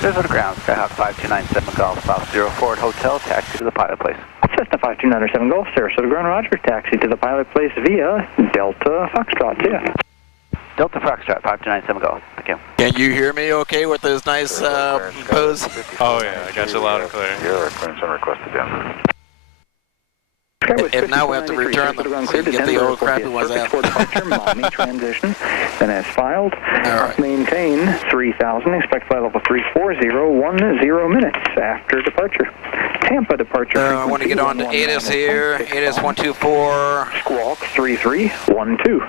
Sarasota ground, Skyhawk 5297 Golf, South 04 at Hotel, taxi to the pilot place. Cessna 5297 Golf, Sarasota ground, roger, taxi to the pilot place via Delta Foxtrot, see ya. Delta Foxtrot 5297 Golf, thank you. Can you hear me okay with this nice pose? Oh yeah, I got you loud and clear. Your clearance requested down. If not, we have to return them so you can get the old crappy ones out. Transition, then as filed, right. Maintain 3000, expect flight level 34010 minutes after departure. Tampa departure I want to get on to ATIS here, ATIS 124. Squawk 3312.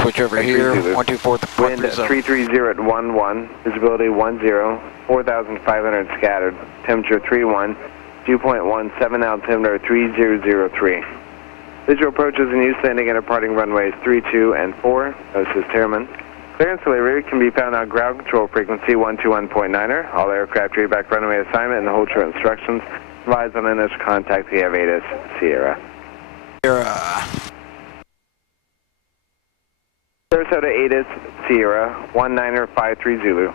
Switch over here, 124. Wind 330 at 11, visibility 10, 4,500 scattered, temperature 31. Dew point 17, altimeter 3003. Visual approaches and use landing and departing runways 32 and 4. This is Tearman. Clearance delivery can be found on ground control frequency 121.9er. All aircraft reback runway assignment and the hold short instructions. Advise on initial contact via ATIS Sierra. Sarasota ATIS Sierra 1953 Zulu.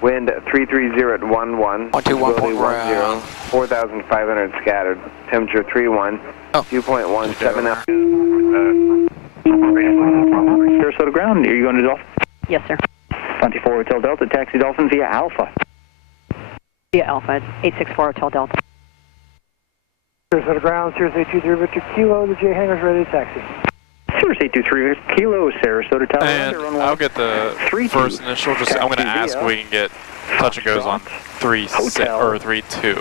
Wind 330 at 11, visibility 10, 4,500 scattered, temperature 31, dew point 17. Sarasota ground, are you going to Dolphin? Yes, sir. 24 Hotel Delta, taxi Dolphin via Alpha. Via Alpha, 864 Hotel Delta. Sarasota ground, Cirrus 823 Victor Kilo, the J hangar's ready to taxi. Cirrus 823 Kilo, Sarasota Tower. And I'll get the first initial. I'm going to ask if we can get touch and goes on 36 or 32.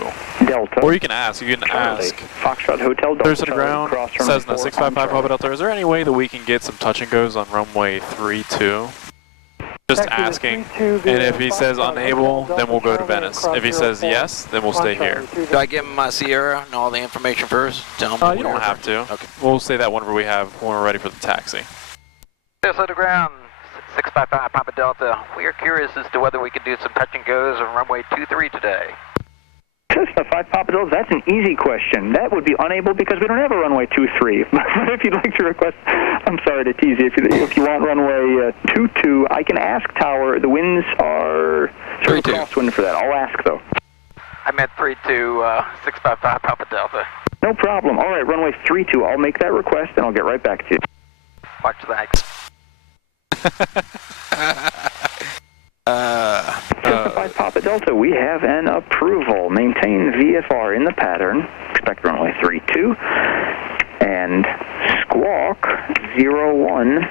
Delta. Or you can ask. You can ask. Foxtrot Hotel Delta. There's to the ground. Cessna 655 Papa Delta. Is there any way that we can get some touch and goes on runway 32? Just asking. And if he says unable, then we'll go to Venice. If he says yes, then we'll stay here. Do I give him my Sierra and all the information first? Tell him You don't have to. Okay. We'll say that whenever we're ready for the taxi. Sarasota ground, 655 Papa Delta. We are curious as to whether we can do some touch and goes on runway 23 today. Cessna 5 Papa Delta, that's an easy question. That would be unable because we don't have a runway 23. But if you'd like to request, I'm sorry to tease you, if you want runway 22, I can ask Tower. The winds are sort of crosswind for that. I'll ask though. I meant 32, 655 Papa Delta. No problem. All right, runway 32. I'll make that request and I'll get right back to you. Watch the X. Cessna 5 Papa Delta, we have an approval. Maintain VFR in the pattern. Expect runway 32. And squawk 01.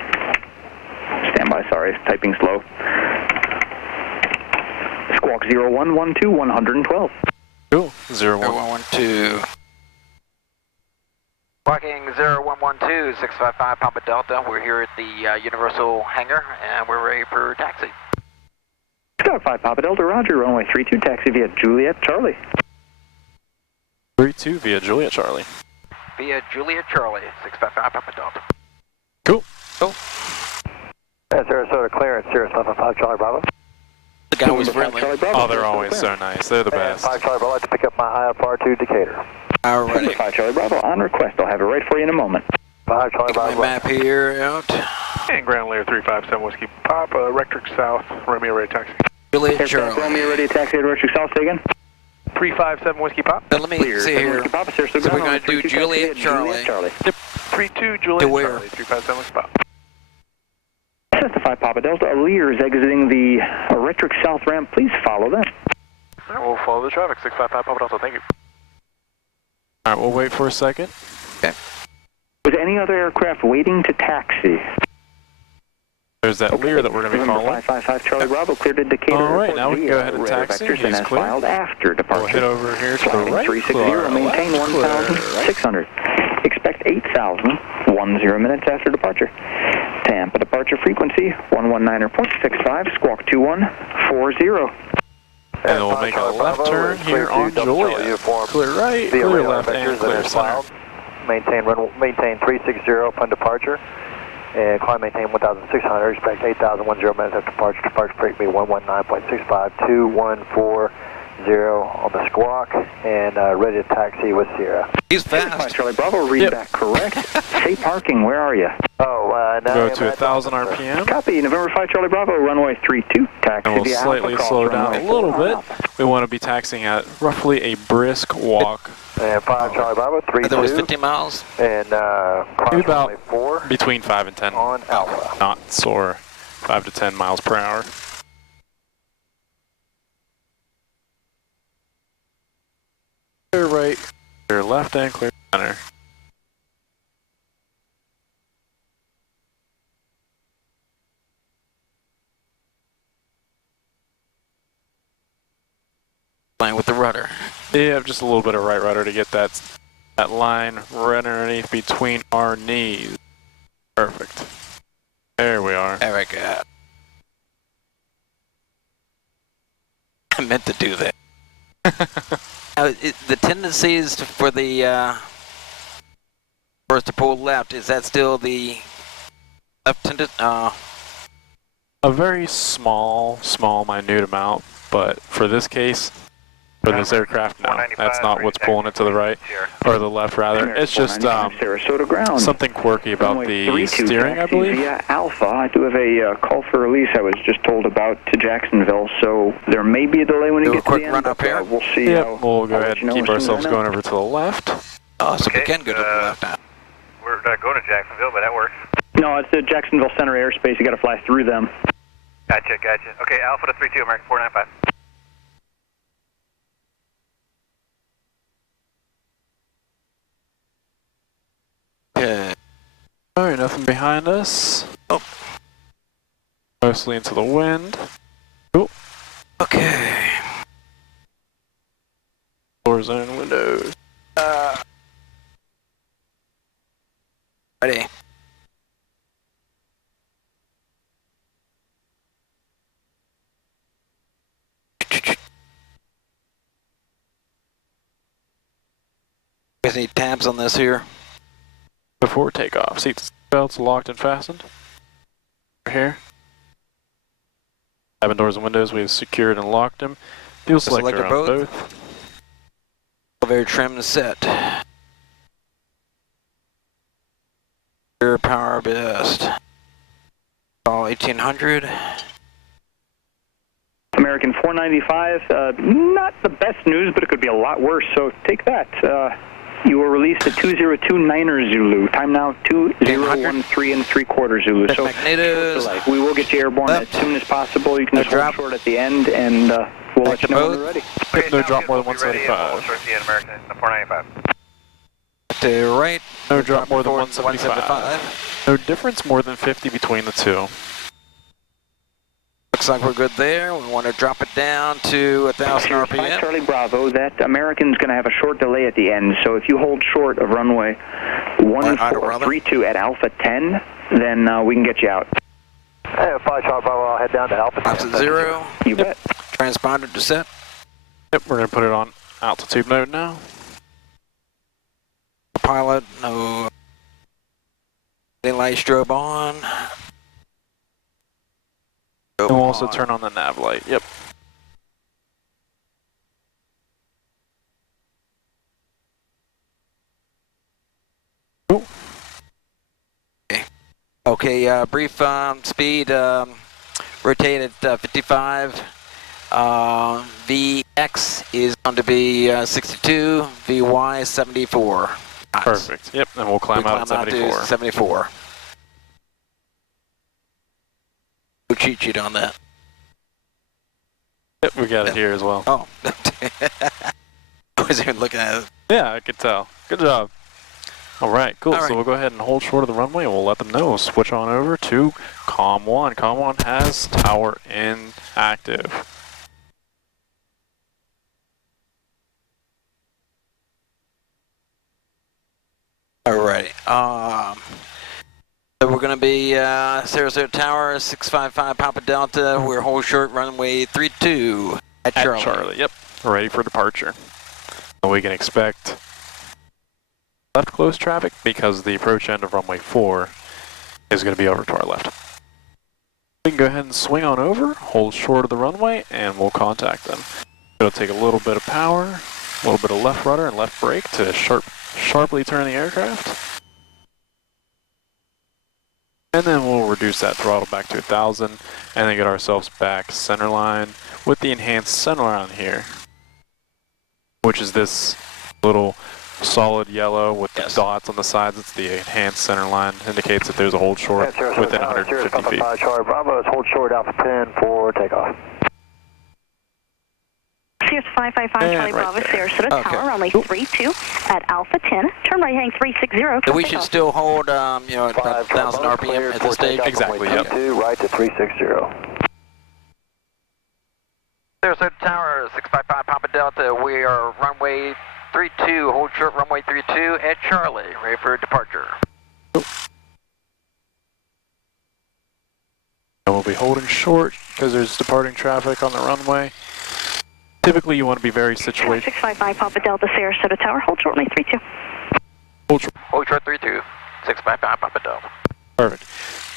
Stand by, sorry, typing slow. Squawk 0112 112. Cool. 0112. 112. Walking 0112, 655 Papa Delta. We're here at the Universal hangar and we're ready for taxi. Squawk 5 Papa Delta, roger. Runway 32, taxi via Juliet Charlie. 32 via Juliet Charlie. Via Juliet Charlie, 655 Papa Delta. Cool. Sarasota clearance, Cirrus 555 Charlie Bravo. The guy was friendly. Oh, they're always so nice. They're the best. 5 Charlie Bravo, I'd like to pick up my IFR to Decatur. Alrighty. 5 Charlie Bravo, on request. I'll have it right for you in a moment. 5 Charlie Get my Bravo. map here out. And ground layer 357 Whiskey Papa, Rectric South, Romeo ready taxi. Juliet Charlie. Romeo ready to taxi at Rectric South, say again. 357 Whiskey Pop. Now let me see here. Papa, So we're going to do Juliet Charlie. Yep. 32 Juliet To where? Charlie, 357 Whiskey Pop. Cessna 5 Papa Delta, Lear is exiting the Rectric South ramp. Please follow them. All right, we'll follow the traffic, 655 Papa Delta, thank you. All right, we'll wait for a second. Okay. Was any other aircraft waiting to taxi? There's that Lear that we're going to be following. 555 Charlie Bravo, cleared to Decatur. All right, now we can go ahead and taxi. Vectors, and He's as clear. filed after departure. We'll head over here to the Flying right. 360, maintain 1,600. Expect 8,010 minutes after departure. Tampa departure frequency 119.65, squawk 2140. And then we'll make a left turn here on Juliet. Clear right, clear left, and clear center. Maintain 360 upon departure. And climb maintain 1,600. Expect 8,010 minutes after departure. Departure frequency 119.65, 214 on the squawk and ready to taxi with Sierra. He's fast. Charlie Bravo, read that correct. Say parking, where are you? Oh, now Go to 1,000 RPM. Copy, November 5 Charlie Bravo, runway 32, taxi And we'll via slightly Alpha, slow cross down a runway little 4 bit. Alpha. We want to be taxiing at roughly a brisk walk. And 5 Charlie Bravo, 32. There was 50 miles. And cross Maybe about runway 4 between 5 and 10 on Alpha. knots or 5 to 10 miles per hour. Clear right, clear left, and clear center. Playing with the rudder. Yeah, just a little bit of right rudder to get that line right underneath between our knees. Perfect. There we are. There we go. I meant to do that. The tendency is for the for us to pull left. Is that still the left tended? A very small, minute amount, but for this case, for this aircraft, no, that's not what's pulling it to the right, or the left rather. It's just Sarasota ground. something quirky about the steering, I believe. Via Alpha, I do have a call for release I was just told about to Jacksonville, so there may be a delay when you get to the end. Run up here. We'll see. Yep, we'll go ahead and keep ourselves going over to the left. Oh, so we can go to the left now. We're not going to Jacksonville, but that works. No, it's the Jacksonville Center airspace. You got to fly through them. Gotcha. Okay, Alpha to 32, American 495. Okay. Alright, nothing behind us. Oh. Mostly into the wind. Cool. Okay. Doors and windows. Ready. You guys need tabs on this here? Before takeoff, seat belts locked and fastened. Over here. Cabin doors and windows, we've secured and locked them. Fuel selector on both. Very trim set. Rear power best. All 1800. American 495, not the best news, but it could be a lot worse, so take that. You were released at 202-9er Zulu. Time now 2013 3/4 Zulu. So Magnetos. we will get you airborne as soon as possible. You can just hold short at the end, and we'll let you know when we're ready. No drop more than 175. American 495. To right. No drop more than 175. No difference more than 50 between the two. Looks like we're good there. We want to drop it down to 1,000 RPM. Charlie Bravo, that American's going to have a short delay at the end, so if you hold short of runway 1432 at Alpha 10, then we can get you out. Hey, 5 Charlie Bravo, I'll head down to Alpha 10. Opposite 0. You bet. Transponder to set. Yep, we're going to put it on altitude mode now. Pilot, no light strobe on. And we'll also turn on the nav light. Yep. Cool. Okay, brief speed, rotate at 55. VX is going to be 62, VY 74. Perfect. Yep, and we'll climb out at 74. To 74. No cheat sheet on that. Yep, we got it here as well. Oh. I was even looking at it. Yeah, I could tell. Good job. All right, cool. All right. So we'll go ahead and hold short of the runway, and we'll let them know. We'll switch on over to COM 1. COM 1 has tower inactive. Alrighty. So we're going to be Sarasota Tower, 655 Papa Delta. We're hold short runway 32 at Charlie. Yep. Ready for departure. And we can expect left close traffic because the approach end of runway 4 is going to be over to our left. We can go ahead and swing on over, hold short of the runway, and we'll contact them. It'll take a little bit of power, a little bit of left rudder and left brake to sharply turn the aircraft. And then we'll reduce that throttle back to 1,000 and then get ourselves back center line with the enhanced center line here, which is this little solid yellow with the dots on the sides. It's the enhanced center line, indicates that there's a hold short within 150 feet. Charlie Bravo is hold short Alpha 10 for takeoff. Sears 555 Charlie Bravo, Sarasota Tower, runway 32 at Alpha 10. Turn right heading 360. So we should still hold, about 1,000 RPM at this stage? Exactly, yep. 2 right to 360. Sarasota Tower, 655 Papa Delta. We are runway 32, hold short runway 32 at Charlie, ready for departure. And we'll be holding short because there's departing traffic on the runway. Typically, you want to be very situational. 655 Papa Delta, Sarasota Tower, hold short runway 32. Hold short 32, 655 Papa Delta. Perfect.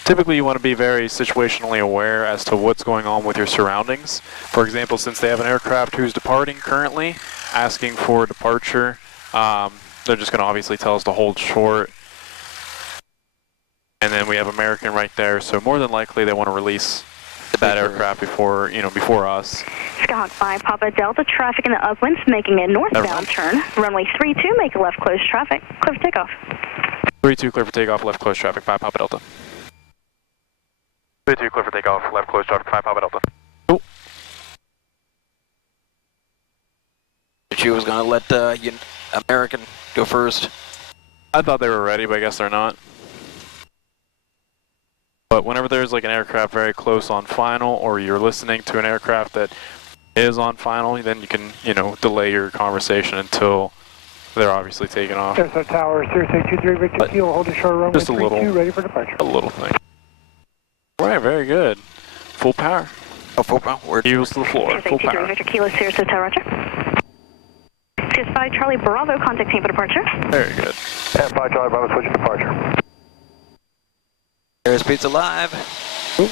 Typically, you want to be very situationally aware as to what's going on with your surroundings. For example, since they have an aircraft who's departing currently, asking for departure, they're just going to obviously tell us to hold short. And then we have American right there, so more than likely they want to release that aircraft before, before us. Skyhawk 5 Papa Delta, traffic in the upwinds making a northbound turn. Runway 32, make a left close traffic. Clear for takeoff. 32, clear for takeoff, left close traffic, 5 Papa Delta. 32, clear for takeoff, left close traffic, 5 Papa Delta. Cool. She was going to let American go first. I thought they were ready, but I guess they're not. But whenever there's like an aircraft very close on final, or you're listening to an aircraft that is on final, then you can, delay your conversation until they're obviously taking off. Sarasota Tower, Cirrus 823, Victor Kilo, holding short runway just a 32, ready for departure. A little thing. Right, very good. Full power. Oh, full power. Heels to the floor. Cirrus Full 823, power. Victor Kilo, Sarasota Tower, roger. Sears 5 Charlie Bravo, contact team for departure. Very good. And 5 Charlie Bravo, switch to departure. Airspeed's alive. Ooh.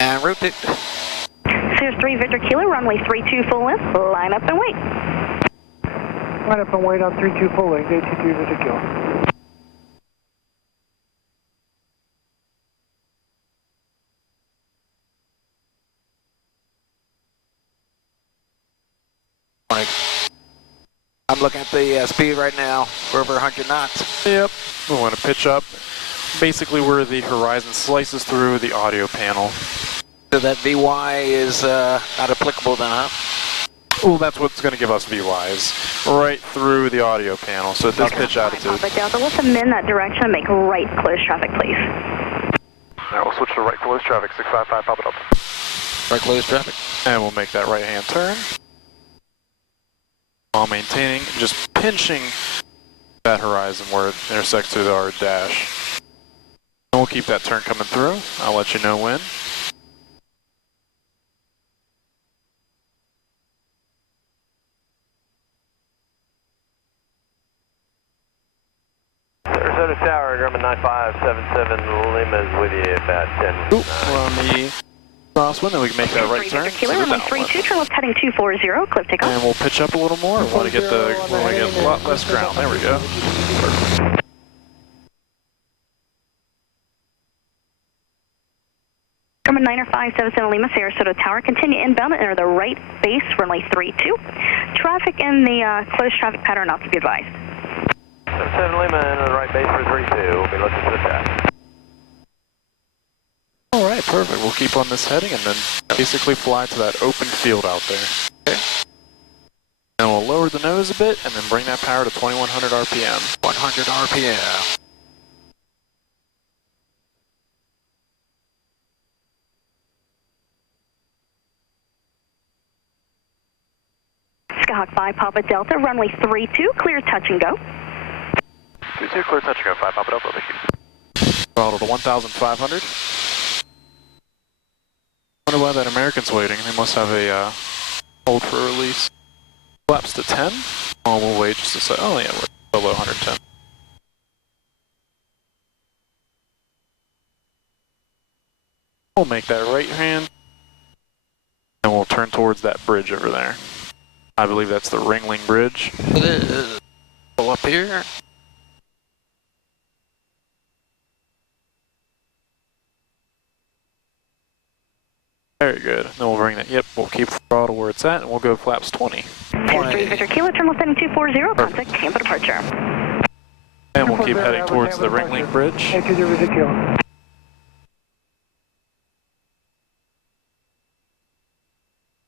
And rotate. Sears 3 Victor Kilo, runway 32 full length, line up and wait. Line up and wait on 32 full length, 823 Victor Kilo. I'm looking at the speed right now. We're over 100 knots. Yep. We want to pitch up. Basically, where the horizon slices through the audio panel. So that VY is not applicable then, huh? Well, that's what's going to give us VYs. Right through the audio panel. So at this pitch attitude. Papa Delta, let's amend that direction and make right close traffic, please. Alright, we'll switch to right close traffic, 655 Papa Delta. Right close traffic. And we'll make that right-hand turn. While maintaining, just pinching that horizon where it intersects to our dash. And we'll keep that turn coming through. I'll let you know when. Sarasota Tower, Grumman 9577 Lima is with you about 10. Ooh, we're on the crosswind, then we can make that right turn. Kilo, runway 32, turn left heading 240, cliff takeoff. And we'll pitch up a little more. We want to get a lot less ground. There we go. Perfect. Grumman 9577 Lima, Sarasota Tower, continue inbound and enter the right base, runway 32. Traffic in the closed traffic pattern not to be advised. 77 Lima, enter the right base for 32. We'll be looking for the track. All right, perfect. We'll keep on this heading and then basically fly to that open field out there. Okay. And we'll lower the nose a bit and then bring that power to 2100 RPM. 100 RPM. Skyhawk 5 Papa Delta, runway 32, clear touch and go. 32, clear touch and go, 5 Papa Delta, thank you. Throttle to 1500. Wonder why that American's waiting. They must have a hold for release. Flaps to 10. Oh, we'll wait just a sec. Oh yeah, we're below 110. We'll make that right hand And we'll turn towards that bridge over there. I believe that's the Ringling Bridge. It is. Pull up here. Very good. Then we'll bring that, yep, we'll keep the throttle where it's at, and we'll go flaps 20. 3 Victor Kilo, terminal setting 240, contact Tampa departure. And we'll keep heading towards the Ringling Bridge. 820 Victor Kilo.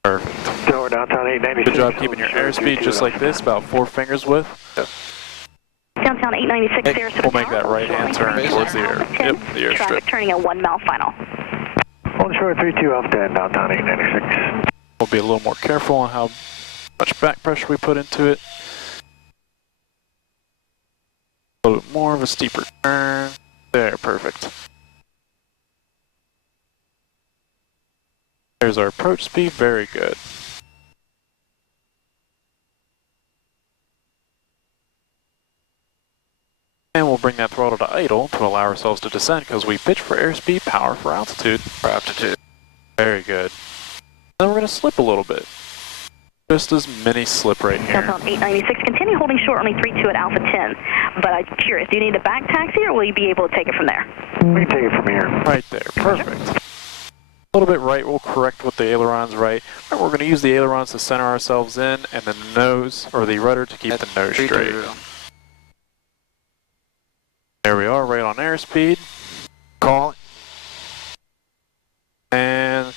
Perfect. So we're downtown 896. Good job keeping your airspeed just like this, about 4 fingers width. Downtown 896, Sarasota We'll make that right-hand turn towards the air. Yep, the airstrip. Traffic turning at 1 mile final. On shore 32 off 10, downtown 896. We'll be a little more careful on how much back pressure we put into it. A little bit more of a steeper turn. There, perfect. There's our approach speed, very good. And we'll bring that throttle to idle to allow ourselves to descend because we pitch for airspeed, power for altitude. Very good. Then we're going to slip a little bit. Just this mini slip right here. Downtown 896, continue holding short only 32 at Alpha 10. But I'm curious, do you need a back taxi or will you be able to take it from there? We can take it from here. Right there, perfect. A little bit right, we'll correct with the ailerons right. Remember, we're going to use the ailerons to center ourselves in and then the nose, or the rudder to keep the nose straight. There we are, right on airspeed. Call it. And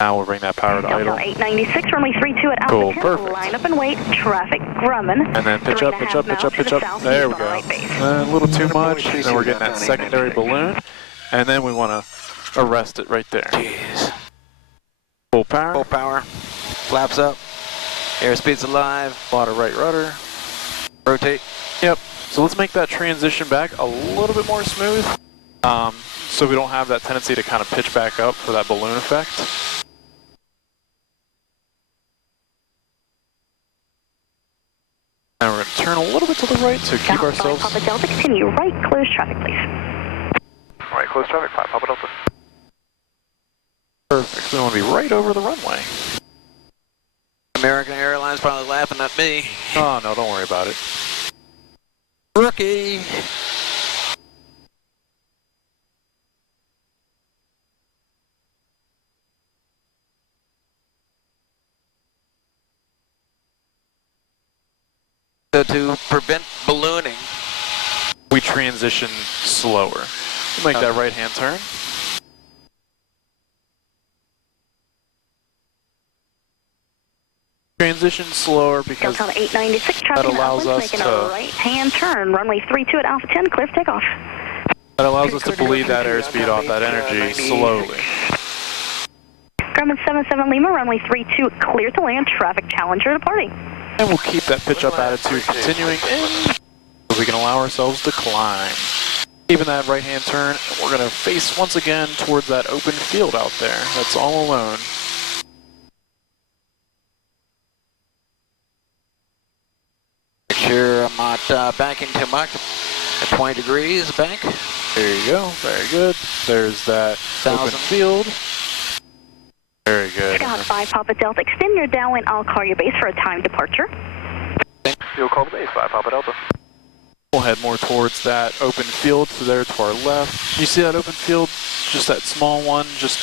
now we'll bring that power to idle. 896, runway 32 at Alpha Cool, 10. perfect. Line up and wait, traffic grumman. And then pitch up, pitch up, pitch up, pitch up. There we go. A little too much. Then we're getting that secondary balloon. And then we want to arrest it right there. Jeez. Full power. Full power. Flaps up. Airspeed's alive. Water right rudder. Rotate. Yep. So let's make that transition back a little bit more smooth. So we don't have that tendency to kind of pitch back up for that balloon effect. And we're going to turn a little bit to the right to keep ourselves... Papa Delta, continue right, close traffic, please. Right, close traffic, 5 Papa Delta. Perfect. We want to be right over the runway. American Airlines probably laughing at me. Oh, no, don't worry about it. Rookie. So to prevent ballooning, we transition slower. We'll make that right-hand turn. Transition slower because Delta 896, traffic that allows us making to a right-hand turn, runway 32 at Alpha 10, clear for takeoff. that allows us to bleed that airspeed off that energy slowly. Grumman 77 Lima, runway 32, clear to land, traffic challenger departing. And we'll keep that pitch up attitude continuing in so we can allow ourselves to climb. Keeping that right-hand turn, and we're going to face once again towards that open field out there. That's all alone. make sure I'm not banking too much. At 20 degrees bank. There you go. Very good. There's that open field. Very good. Scott 5 Papa Delta, extend your downwind, I'll call your base for a time departure. You'll call the base, 5 Papa Delta. We'll head more towards that open field, so there to our left. You see that open field? Just that small one, just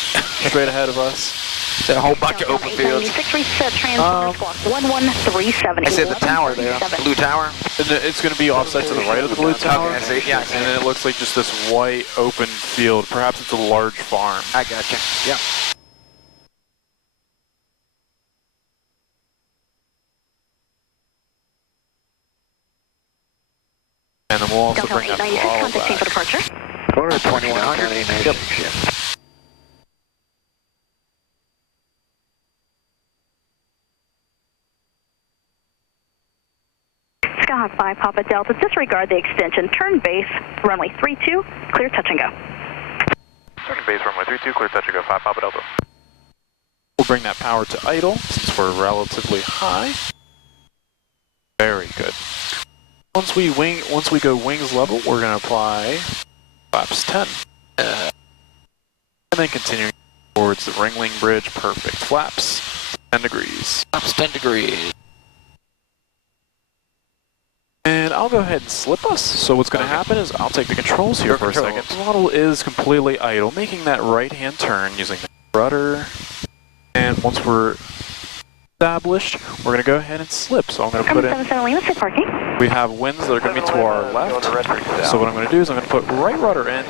straight ahead of us. That whole bunch of open fields. 896, reset transformer squawk 1137. I see the tower there, blue tower. And it's going to be offset to the right of the blue tower. Okay, I see, yeah. I see. And then it looks like just this white open field. Perhaps it's a large farm. I gotcha, yeah. And then we'll also bring that throttle back. For departure. 2100. Yep. Skyhawk 5 Papa Delta, disregard the extension. Turn base, runway 32, clear touch and go. Turn base, runway 32, clear touch and go, 5 Papa Delta. We'll bring that power to idle since we're relatively high. Very good. Once we go wings level, we're going to apply flaps 10. And then continue towards the Ringling Bridge. Perfect. Flaps 10 degrees. Flaps 10 degrees. And I'll go ahead and slip us. So what's going to happen is I'll take the controls here for a second. Throttle is completely idle, making that right-hand turn using the rudder. And once we're established, we're going to go ahead and slip. So I'm going to put in, we have winds that are going to be to our left. So what I'm going to do is I'm going to put right rudder in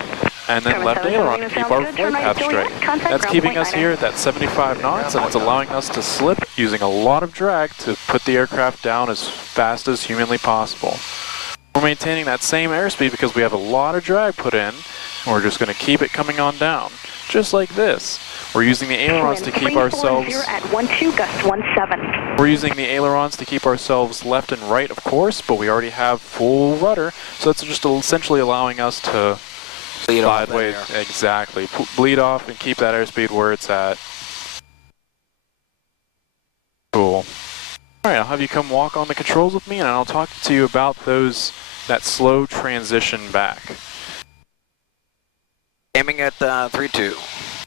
and then left aileron to keep our flight path straight. That's keeping us here at that 75 knots, and it's allowing us to slip using a lot of drag to put the aircraft down as fast as humanly possible. We're maintaining that same airspeed because we have a lot of drag put in, and we're just going to keep it coming on down, just like this. We're using the ailerons to keep ourselves. We're using the ailerons to keep ourselves left and right, of course, but we already have full rudder, so it's just essentially allowing us to bleed off sideways, exactly. Bleed off and keep that airspeed where it's at. Cool. Alright, I'll have you come walk on the controls with me and I'll talk to you about that slow transition back. Aiming at 3-2.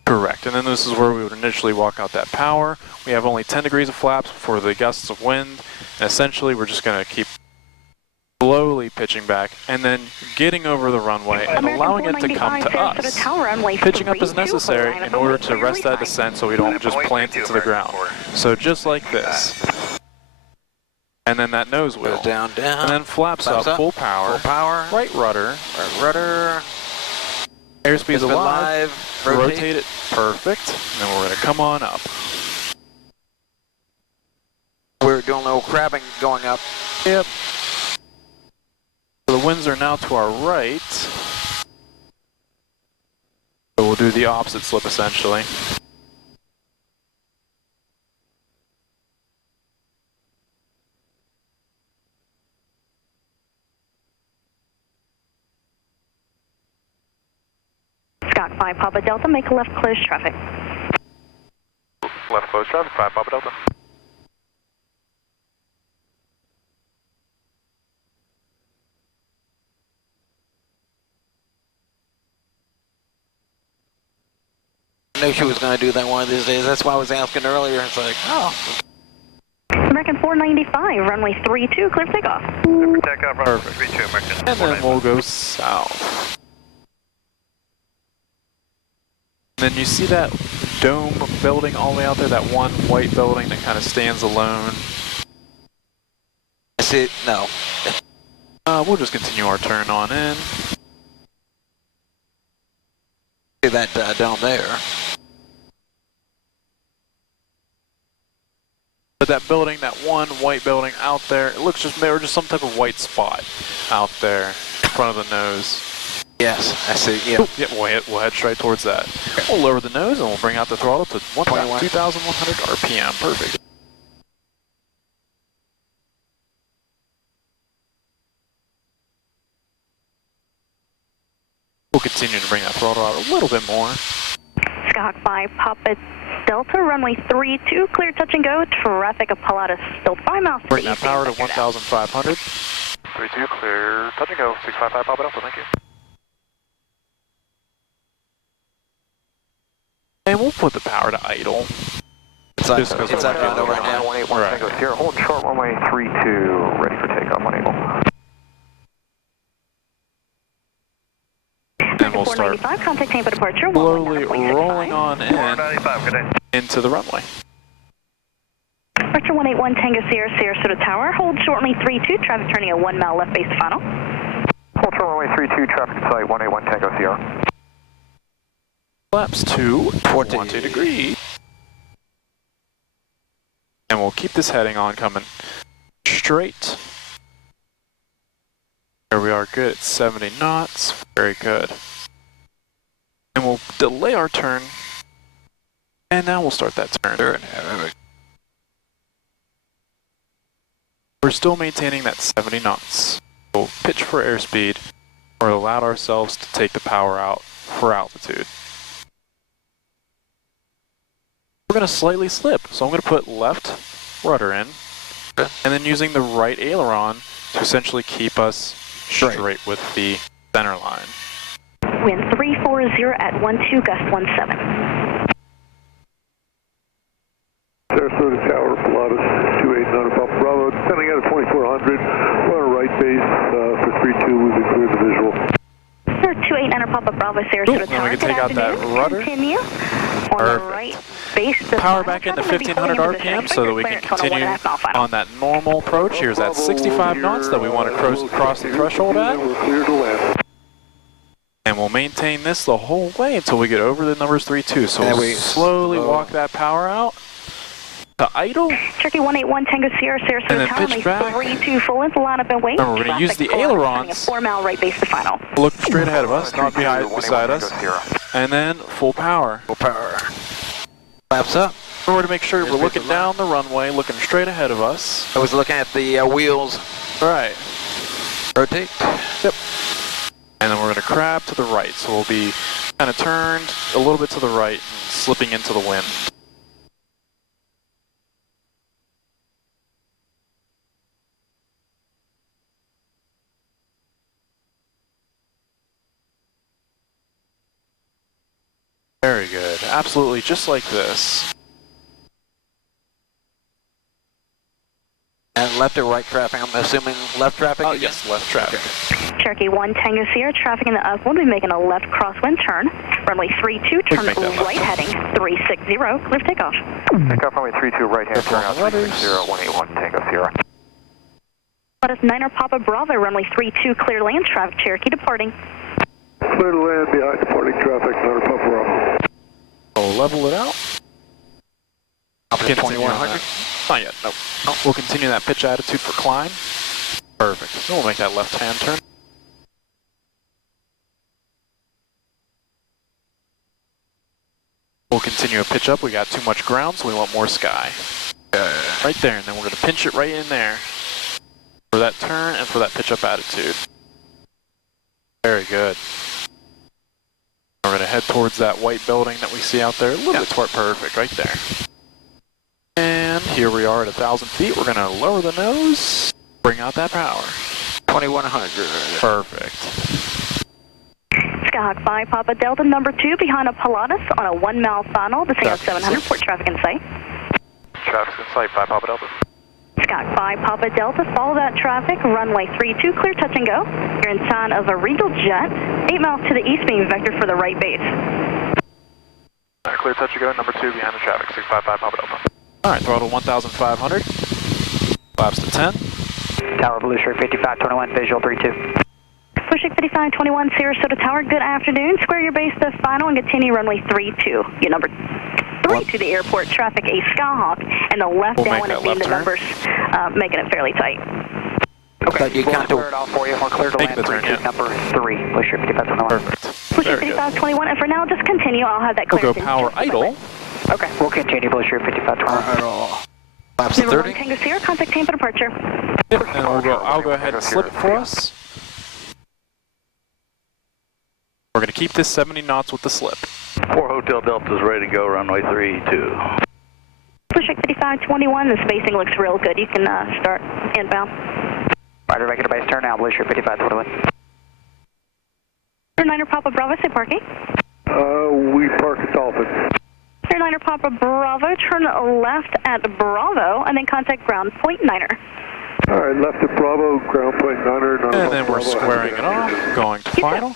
Correct, and then this is where we would initially walk out that power. We have only 10 degrees of flaps before the gusts of wind, and essentially we're just going to keep slowly pitching back and then getting over the runway and allowing it to come to us. Pitching up is necessary in order to rest that descent so we don't just plant it to the ground. So just like this. And then that nose wheel. Down, down. And then flaps up, full power. Full power. Right rudder. Right rudder. Airspeed's alive. Rotate it. Perfect. And then we're going to come on up. We're doing a little crabbing going up. Yep. So the winds are now to our right. So we'll do the opposite slip essentially. Scott 5 Papa Delta, make a left close traffic. Left close traffic, 5 Papa Delta. I knew she was going to do that one of these days. That's why I was asking earlier. It's like, oh. American 495, runway 32, clear takeoff. Clear takeoff, runway 32, American. And then we'll go south. And then you see that dome building all the way out there, that one white building that kind of stands alone. I see it. No. We'll just continue our turn on in. See that dome there. But that building, that one white building out there, it looks just some type of white spot out there in front of the nose. Yes, I see. Yeah. Ooh, yeah, we'll head straight towards that. We'll lower the nose and we'll bring out the throttle to 2,100 RPM. Perfect. We'll continue to bring that throttle out a little bit more. Skyhawk 5 Papa Delta, runway 32, clear touch and go. Traffic Apollotus still 5 miles to Bring that power to 1,500. 32, clear touch and go. 655 Papa Delta, thank you. And we'll put the power to idle. It's on idle right now. 181 Tango Sierra, hold short runway 32, ready for takeoff, unable. And we'll start contact Tampa departure, slowly rolling on in into the runway. Departure 181 Tango Sierra, Sarasota Tower, hold short runway 32, traffic turning at 1 mile left base final. Hold short runway 32, traffic at site 181 Tango Sierra. Flaps to 20 degrees. And we'll keep this heading on coming straight. There we are, good at 70 knots, very good. And we'll delay our turn, and now we'll start that turn. We're still maintaining that 70 knots. We'll pitch for airspeed, or allowed ourselves to take the power out for altitude. We're going to slightly slip, so I'm going to put left rudder in, and then using the right aileron to essentially keep us straight with the center line. Wind 340 at 12, gust 17. Sarasota Tower, Pilatus, 28 Papa Bravo, descending out of 2400. We're on a right base for 32, moving clear the visual. Sir, 28 Papa Bravo, Sarasota Tower. We can take out that rudder. Continue on the right base. Power back into 1500 RPM so that we can continue on that normal approach. Here's that 65 knots that we want to cross the threshold at. We're clear to land. And we'll maintain this the whole way until we get over the numbers 3-2. So we'll slowly walk that power out to idle. Turkey 181 Tango Sierra, Sarasota Tower, 3-2 full length, line up and wait. Remember, we're going to use the ailerons. 4-mile right base to final. Look straight ahead of us, not beside us. And then full power. Full power. Flaps up. Remember to make sure we're looking down the runway, looking straight ahead of us. I was looking at the wheels. Right. Rotate. Yep. And then we're going to crab to the right. So we'll be kind of turned a little bit to the right and slipping into the wind. Very good. Absolutely just like this. And left or right traffic? I'm assuming left traffic? Oh, yes, left traffic. Okay. Cherokee 1 Tango Sierra, traffic in the upwind. We'll be making a left crosswind turn. Runway 32, turn right heading 360, clear for takeoff. Takeoff runway 32, right hand turn out 360, 181 Tango Sierra. Let us 9 Papa Bravo, runway 32, clear land traffic, Cherokee departing. Clear to land behind departing traffic, 9 Papa Bravo. We'll level it out. Up to 2100? Not yet, nope. We'll continue that pitch attitude for climb. Perfect. So we'll make that left-hand turn. We'll continue a pitch up. We got too much ground, so we want more sky. Right there, and then we're going to pinch it right in there for that turn and for that pitch up attitude. Very good. We're going to head towards that white building that we see out there. A little bit toward perfect, right there. And here we are at 1,000 feet. We're going to lower the nose, bring out that power. 2100. Perfect. Skyhawk 5 Papa Delta, number 2, behind a Pilatus on a 1-mile final. Descending at 700, port traffic in sight. Traffic's in sight, 5 Papa Delta. Skyhawk 5 Papa Delta, follow that traffic. Runway 32, clear touch and go. You're in sign of a Regal jet. 8 miles to the east, being vectored for the right base. Clear touch and go, number 2 behind the traffic, 655 Papa Delta. All right, throttle 1,500. Flaps to 10. Tower Blue Shirt 5521, visual 32. Blue Shirt 5521, Sarasota Tower, good afternoon. Square your base to final and continue runway 32. Your number 3 to the airport, traffic a Skyhawk, and the left downwind is being the numbers, making it fairly tight. Okay, you can't do it all for you. We're clear to land. Number 3, Blue Shirt 5521. Perfect. Blue Shirt 5521, and for now, just continue. I'll have that clear. We'll go power idle. Okay, we'll continue Blue Shirt 5521. Flaps to 30. Tango Sierra, contact Tampa departure. Yep, and I'll go ahead and slip it for us. We're going to keep this 70 knots with the slip. 4 Hotel Delta's ready to go, runway 32. Blue Shirt 5521, the spacing looks real good. You can start inbound. Roger, regular base turn now, Blue Shirt 5521. 9 Papa Bravo, say parking. We park at Dolphin. 9 Papa Bravo, turn left at Bravo, and then contact ground point 9er. All right, left at Bravo, ground point 9er. And then we're squaring it off, going to final.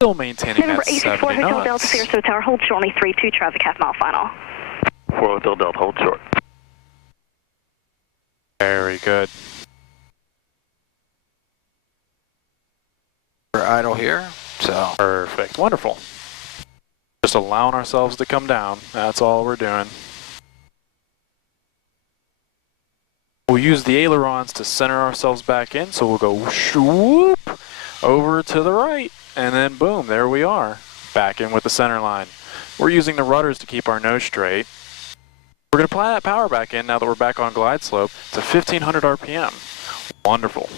Still maintaining that 70 Hotel Delta, knots. Sarasota Tower, hold short, only 32, traffic half-mile final. 4 Hotel Delta, hold short. Very good. We're idle here, so. Perfect. Wonderful. Just allowing ourselves to come down. That's all we're doing. We'll use the ailerons to center ourselves back in, so we'll go swoop over to the right, and then boom, there we are, back in with the center line. We're using the rudders to keep our nose straight. We're going to apply that power back in now that we're back on glide slope to 1,500 RPM. Wonderful.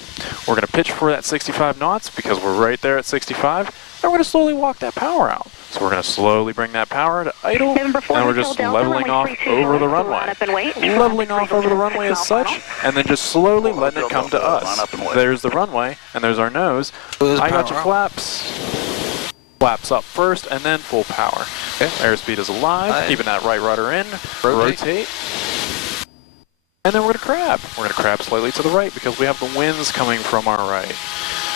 We're going to pitch for that 65 knots because we're right there at 65, and we're going to slowly walk that power out. So we're going to slowly bring that power to idle, and we're just leveling off over the runway. Leveling off over the runway as such, and then just slowly letting it come to us. There's the runway, and there's our nose. I got your flaps. Flaps up first and then full power. Okay. Airspeed is alive, keeping that right rudder in, rotate. And then we're going to crab. We're going to crab slightly to the right because we have the winds coming from our right.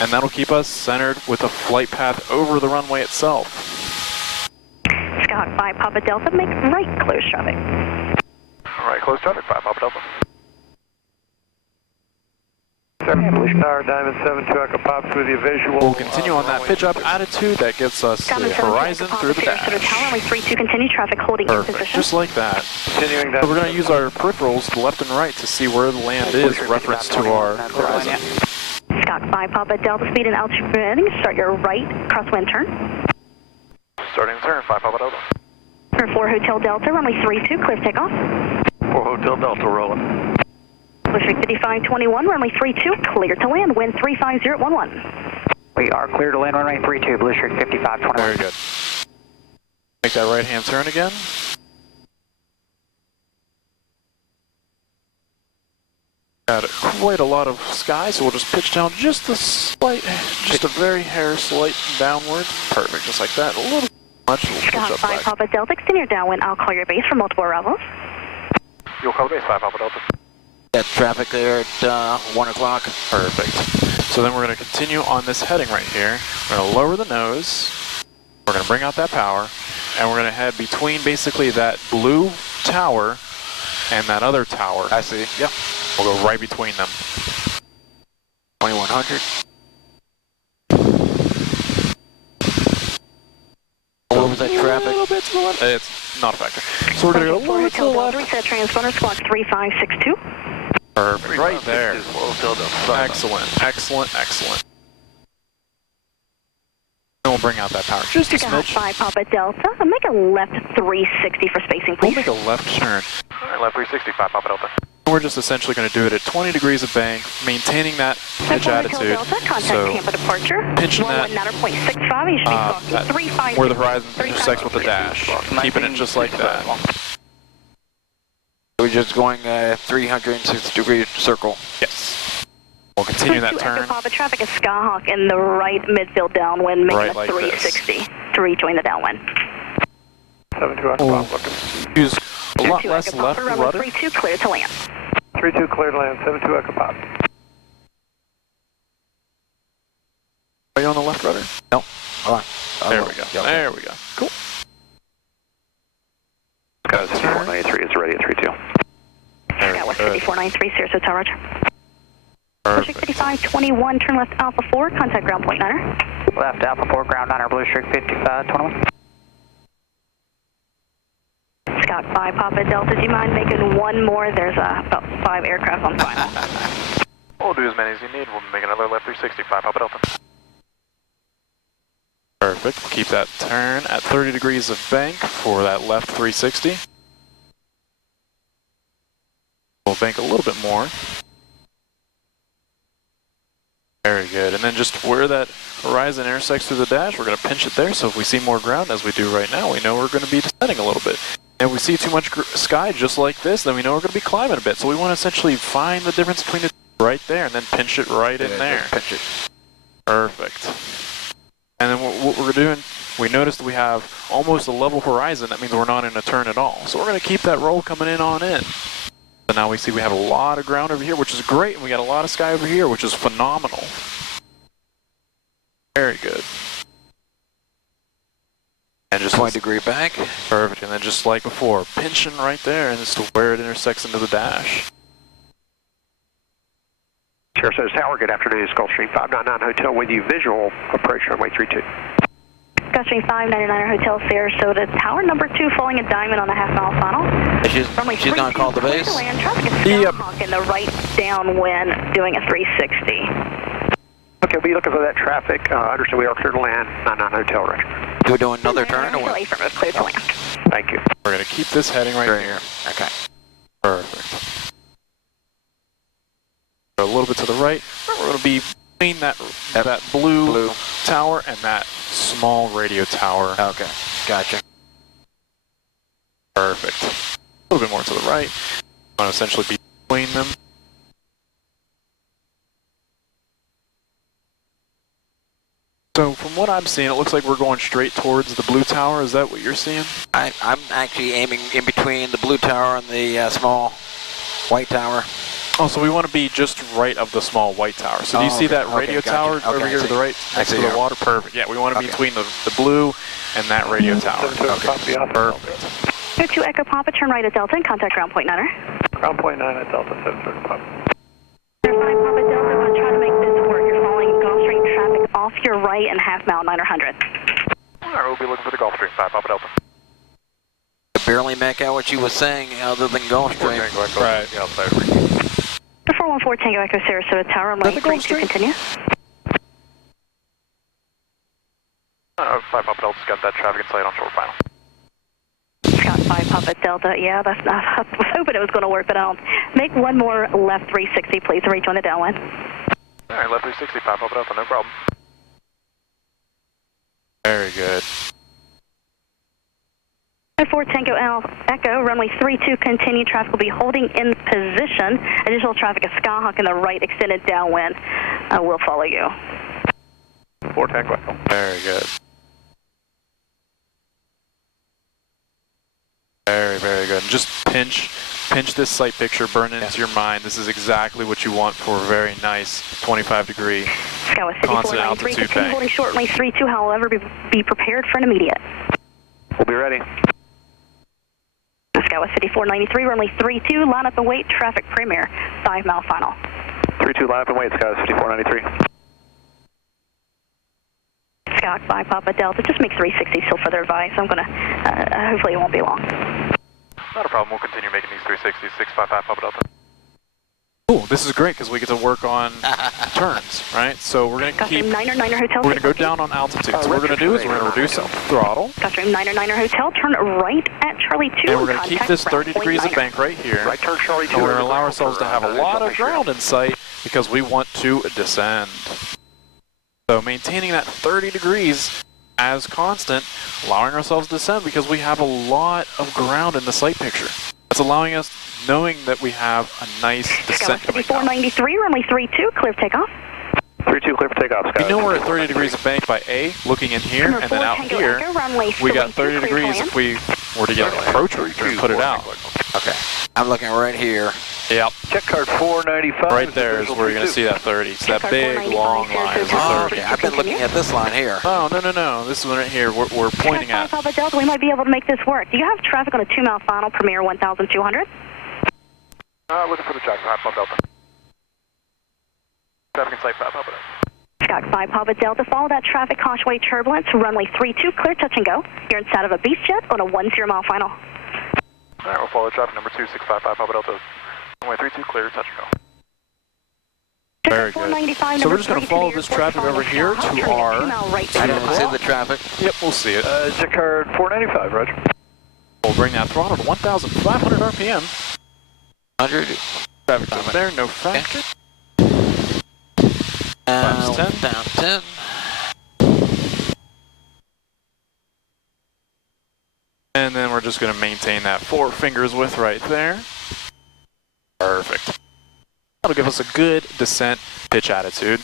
And that'll keep us centered with a flight path over the runway itself. Skyhawk 5 Papa Delta, make right close traffic. All right, close traffic, 5 Papa Delta. 7 Blue Tower, Diamond 72 Echo Pops with you visual. We'll continue on that pitch up attitude that gets us the horizon through the dash. Runway 32, continue traffic holding in position. Just like that. Continuing that. So we're going to use our peripherals to left and right to see where the land is reference to our horizon. Skyhawk 5 Papa Delta, speed and altitude permitting. Start your right crosswind turn. Starting the turn, 5 Papa Delta. For 4 Hotel Delta, runway 32, clear for takeoff. 4 Hotel Delta rolling. District 5521, runway 32, clear to land, wind 35011. We are clear to land runway 32, Blue Streak 5521. Very good. Make that right hand turn again. Got quite a lot of sky, so we'll just pitch down just a slight, just a very hair slight downward. Perfect, just like that. A little much. Skyhawk 5 Papa Delta, extend your downwind. I'll call your base for multiple arrivals. You'll call the base, 5 Papa Delta. Got traffic there at 1 o'clock. Perfect. So then we're going to continue on this heading right here. We're going to lower the nose. We're going to bring out that power. And we're going to head between basically that blue tower and that other tower. I see. Yep. We'll go right between them. 2100. What was that traffic? A little bit to the left. It's not a factor. So we're going to go a little bit to the left. Reset transponder, squawk 3562. Perfect. Right there. Excellent, excellent, excellent. And we'll bring out that power. Just a smidge. 5 Papa Delta, make a left 360 for spacing, please. We'll make a left turn. All right, left 360, 5 Papa Delta. We're just essentially going to do it at 20 degrees of bank, maintaining that pitch attitude. So pinching that where the horizon intersects with the dash, keeping it just like that. We're just going 360 degree circle. Yes. We'll continue that turn. Papa traffic is Skyhawk in the right midfield downwind, making a 360 to rejoin the downwind. 72 Echo Pop looking. Use a lot less left rudder. 32 clear to land. 32 clear to land, 72 Echo Pop. Are you on the left rudder? No. Hold on. There we go. There we go. Cool. Sky 5493 is ready at 32. Sky West 5493, Sarasota Tower, Roger. Perfect. 5521, turn left Alpha 4, contact ground point 9er. Left Alpha 4, ground 9er, Blue Streak 5521. Scout 5 Papa Delta, do you mind making one more? There's about 5 aircraft on final. We'll do as many as you need. We'll make another left 360, 5 Papa Delta. Perfect. We'll keep that turn at 30 degrees of bank for that left 360. We'll bank a little bit more. Very good. And then just where that horizon intersects through the dash, we're going to pinch it there. So if we see more ground, as we do right now, we know we're going to be descending a little bit. And if we see too much sky just like this, then we know we're going to be climbing a bit. So we want to essentially find the difference between the two right there and then pinch it right in there. Pinch it. Perfect. And then what we're doing, we noticed we have almost a level horizon. That means we're not in a turn at all. So we're going to keep that roll coming in on in. So now we see we have a lot of ground over here, which is great. And we got a lot of sky over here, which is phenomenal. Very good. And just 20 degree bank. Perfect. And then just like before, pinching right there and just to where it intersects into the dash. Sarasota Tower, good afternoon. Gulfstream 599 Hotel with you. Visual approach runway 32. Gulfstream 599 Hotel, Sarasota Tower, number 2, falling a diamond on a half-mile final. She's going to call the base? Land traffic is Skyhawk in the right downwind, doing a 360. Okay, we'll be looking for that traffic. Understood, we are clear to land. 99 Hotel, Roger. Do we do another turn or what? Clear to land. Thank you. We're going to keep this heading right here. Okay. Perfect. A little bit to the right. We're going to be between that blue tower and that small radio tower. Okay, gotcha. Perfect. A little bit more to the right. Want to essentially be between them. So from what what I'm seeing, it looks like we're going straight towards the blue tower. Is that what you're seeing? I'm actually aiming in between the blue tower and the small white tower. Oh, so we want to be just right of the small white tower. So do you see that radio tower over here to the right next to the water? Perfect. Yeah, we want to be between the blue and that radio tower. Okay. Perfect. 2 Echo Papa, turn right at Delta and contact ground point 9er. Ground point 9 at Delta 7 Papa. 5 Papa Delta, I'm going to try to make this work. You're following Gulfstream traffic off your right and half mile 900. Alright, we'll be looking for the Gulfstream, 5 Papa Delta. I barely make out what you were saying other than Gulfstream. Right. 414 Tango Echo Sarasota Tower, runway 32, continue. 5 Papa Delta's got that traffic in sight on short final. Scott 5 Papa Delta, yeah, I was hoping it was going to work, but I don't. Make one more left 360, please, and rejoin the downwind. Alright, left 360, 5 Papa Delta, no problem. Very good. 4 Tango Echo, runway 32, continue. Traffic will be holding in position. Additional traffic is Skyhawk in the right, extended downwind. We'll follow you. 4 Tango Echo. Very good. Very, very good. And just pinch this sight picture, burn it into your mind. This is exactly what you want for a very nice 25-degree constant altitude bank. Holding short runway 32, however, be prepared for an immediate. We'll be ready. Skywest 5493, runway 32, line up and wait, traffic premier, 5 mile final. 32, line up and wait, Skywest 5493. Skyhawk 5 Papa Delta, just make 360 till further advice. I'm going to, hopefully it won't be long. Not a problem, we'll continue making these 360s, 655 Papa Delta. Cool, this is great because we get to work on turns, right? So we're going to keep, Niner Hotel, we're going to go down on altitude. So what we're going to do is we're going to reduce throttle. Customer Niner Hotel, turn right at Charlie 2. And we're going to keep this 30 degrees of bank right here. Right turn Charlie 2. And we're going to allow ourselves to have a lot of ground in sight because we want to descend. So maintaining that 30 degrees as constant, allowing ourselves to descend because we have a lot of ground in the sight picture. It's allowing us, knowing that we have a nice descent coming down. 5493, runway 32, clear for takeoff. 32, clear for takeoff, Scott. We know we're at 30 degrees of bank by A, looking in here, and then out here, we got 30 degrees if we were to get an approach reacher and put it out. Okay. I'm looking right here. Yep. Check card 495. Right there is where you're going to see that 30. It's that big, long line is the 30. Okay, I've been looking at this line here. Oh, no. This one right here we're pointing at. Papa Delta, we might be able to make this work. Do you have traffic on a 2 mile final, Premier 1200? Looking for the traffic, 5 Papa Delta. Traffic in sight, 5 Papa Delta. Scott 5 Papa Delta, follow that traffic, cautionway turbulence, runway 32, clear, touch and go. You're inside of a Beast Jet on a 10 mile final. Alright, we'll follow traffic number 2655 Papa Delta. Runway 32, clear, touch and go. Very good. So we're just going to follow this traffic over here to our... I don't see the traffic. Yep, we'll see it. Check card 495, Roger. We'll bring that throttle to 1,500 RPM. 100. Traffic up there, no factor. Down 10. Down 10. And then we're just going to maintain that 4 fingers width right there. Perfect. That'll give us a good descent pitch attitude.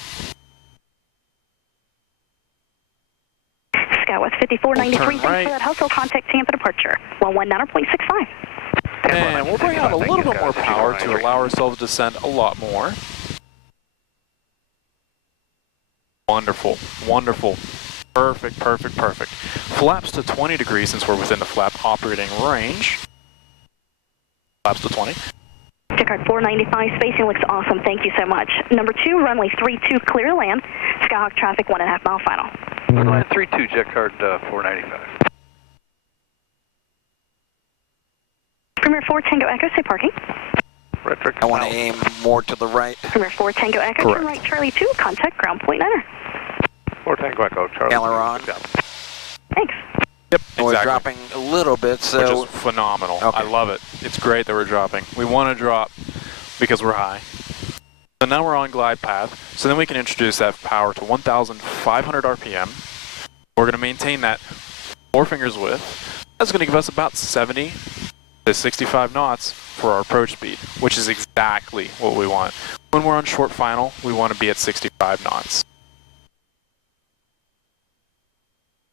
Skywest 5493, thanks for that hustle. Contact Tampa departure, 119.65. And we'll bring out a little bit more power to allow ourselves to descend a lot more. Wonderful, wonderful. Perfect. Flaps to 20 degrees since we're within the flap operating range. Flaps to 20. Check card 495, spacing looks awesome, thank you so much. Number 2, runway 32, clear land. Skyhawk traffic, 1.5 mile final. Runway 32, check card 495. Premier 4 Tango Echo, say parking. I want to aim more to the right. Premier 4 Tango Echo, turn right Charlie 2, contact ground point 9er. 4 Tango Echo, Charlie. Aileron. Thanks. Yep, exactly. We're dropping a little bit, so... Which is phenomenal. Okay. I love it. It's great that we're dropping. We want to drop because we're high. So now we're on glide path. So then we can introduce that power to 1,500 RPM. We're going to maintain that 4 fingers width. That's going to give us about 70 to 65 knots for our approach speed, which is exactly what we want. When we're on short final, we want to be at 65 knots.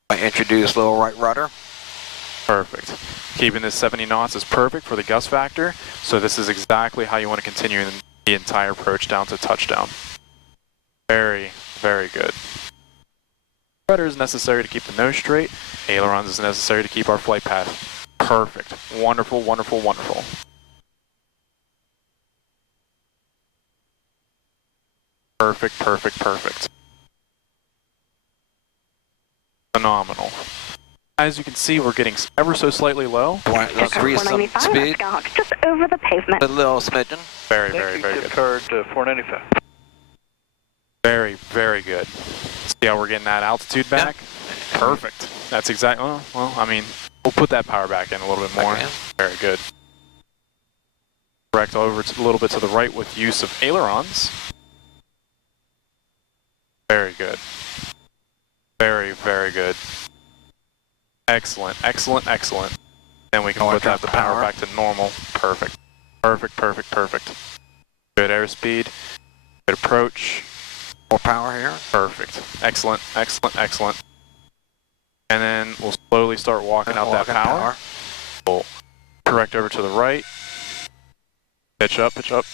I introduce little right rudder. Perfect. Keeping this 70 knots is perfect for the gust factor, so this is exactly how you want to continue the entire approach down to touchdown. Very, very good. Rudder is necessary to keep the nose straight. Ailerons is necessary to keep our flight path perfect. Wonderful, wonderful, wonderful. Perfect, perfect, perfect. Phenomenal. As you can see, we're getting ever so slightly low. Increase some speed. Just over the pavement. A little smidgen. Very, very, very good. Card 495. Very, very good. See how we're getting that altitude back? Yeah. Perfect. That's exactly, well, I mean, we'll put that power back in a little bit more. Okay. Very good. Correct over a little bit to the right with use of ailerons. Very good. Very, very good. Excellent, excellent, excellent. Then we can put that the power back to normal. Perfect. Perfect, perfect, perfect. Good airspeed. Good approach. More power here. Perfect. Excellent, excellent, excellent. And then we'll slowly start walking out that power. We'll correct over to the right. Pitch up, pitch up.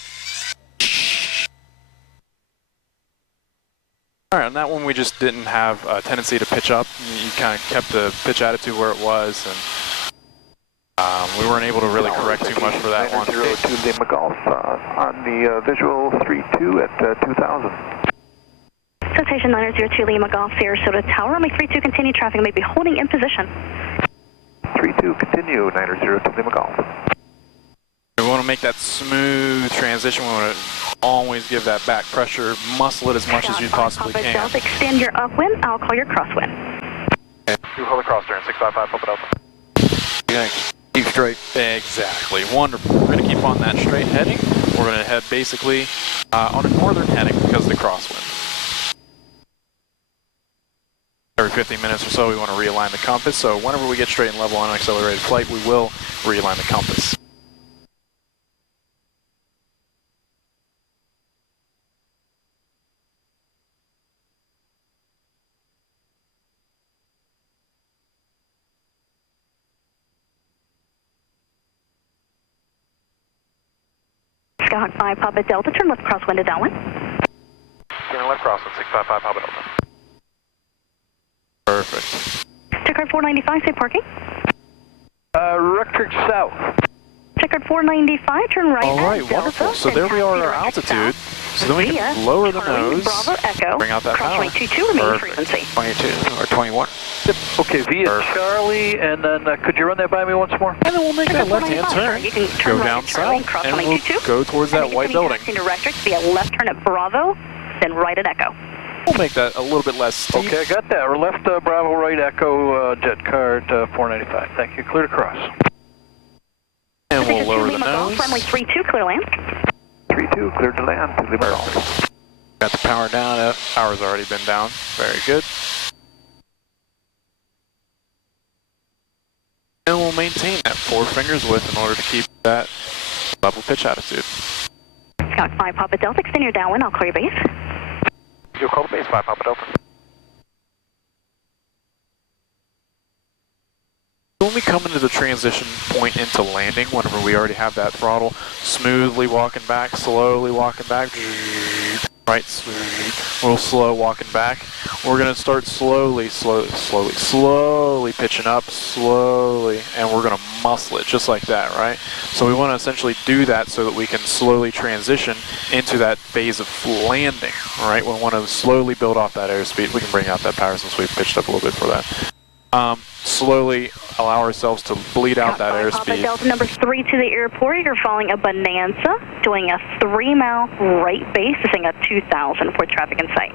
Alright, on that one we just didn't have a tendency to pitch up. You kind of kept the pitch attitude where it was, and we weren't able to really correct too much for that one. 02 Lima Golf on the visual 32 at 2000. Citation 902 Lima Golf, Sarasota Tower, runway 32, continue traffic, may be holding in position. 32, continue, 902 Lima Golf. We want to make that smooth transition. We want to always give that back pressure, muscle it as much as you possibly can. Delta, extend your upwind, I'll call your crosswind. Okay. You hold the cross turn, 655 Papa Delta. You're going to keep straight. Exactly, wonderful. We're going to keep on that straight heading. We're going to head basically on a northern heading because of the crosswind. Every 15 minutes or so we want to realign the compass, so whenever we get straight and level on an accelerated flight, we will realign the compass. Skyhawk 5 Papa Delta, turn left crosswind to downwind. Turn left crosswind, 655 Papa Delta. Perfect. Checkard 495, say parking. Rectric south. Checkard 495, turn right. All right, wonderful. So there we are at our altitude. So then we can lower the nose, Bravo Echo, bring out that power. 22, remaining frequency. 22 or 21. Yep. Okay, via Charlie, and then could you run that by me once more? And then we'll make that left-hand turn. You can turn go right down Charlie, south, cross and we'll 22. go towards that white building. Into Rectric via left turn at Bravo, then right at Echo. We'll make that a little bit less steep. Okay, I got that. We're left Bravo, right Echo, jet card 495. Thank you. Clear to cross. And we'll lower the nose. Runway 32, clear land. 32, clear to land to Lima Golf. Got the power down. Power's already been down. Very good. And we'll maintain that 4 fingers width in order to keep that level pitch attitude. Scout 5 Papa Delta, extend your downwind, I'll clear your base. You'll call the base 5 Papa Delta. When we come into the transition point into landing, whenever we already have that throttle, smoothly walking back, slowly walking back, right, real slow walking back. We're going to start slowly pitching up, slowly, and we're going to muscle it just like that, right? So we want to essentially do that so that we can slowly transition into that phase of landing, right? We want to slowly build off that airspeed. We can bring out that power since we've pitched up a little bit for that. Slowly allow ourselves to bleed out that airspeed. Delta number 3 to the airport. You're following a Bonanza, doing a 3-mile right base, assisting a 2,000 for traffic in sight.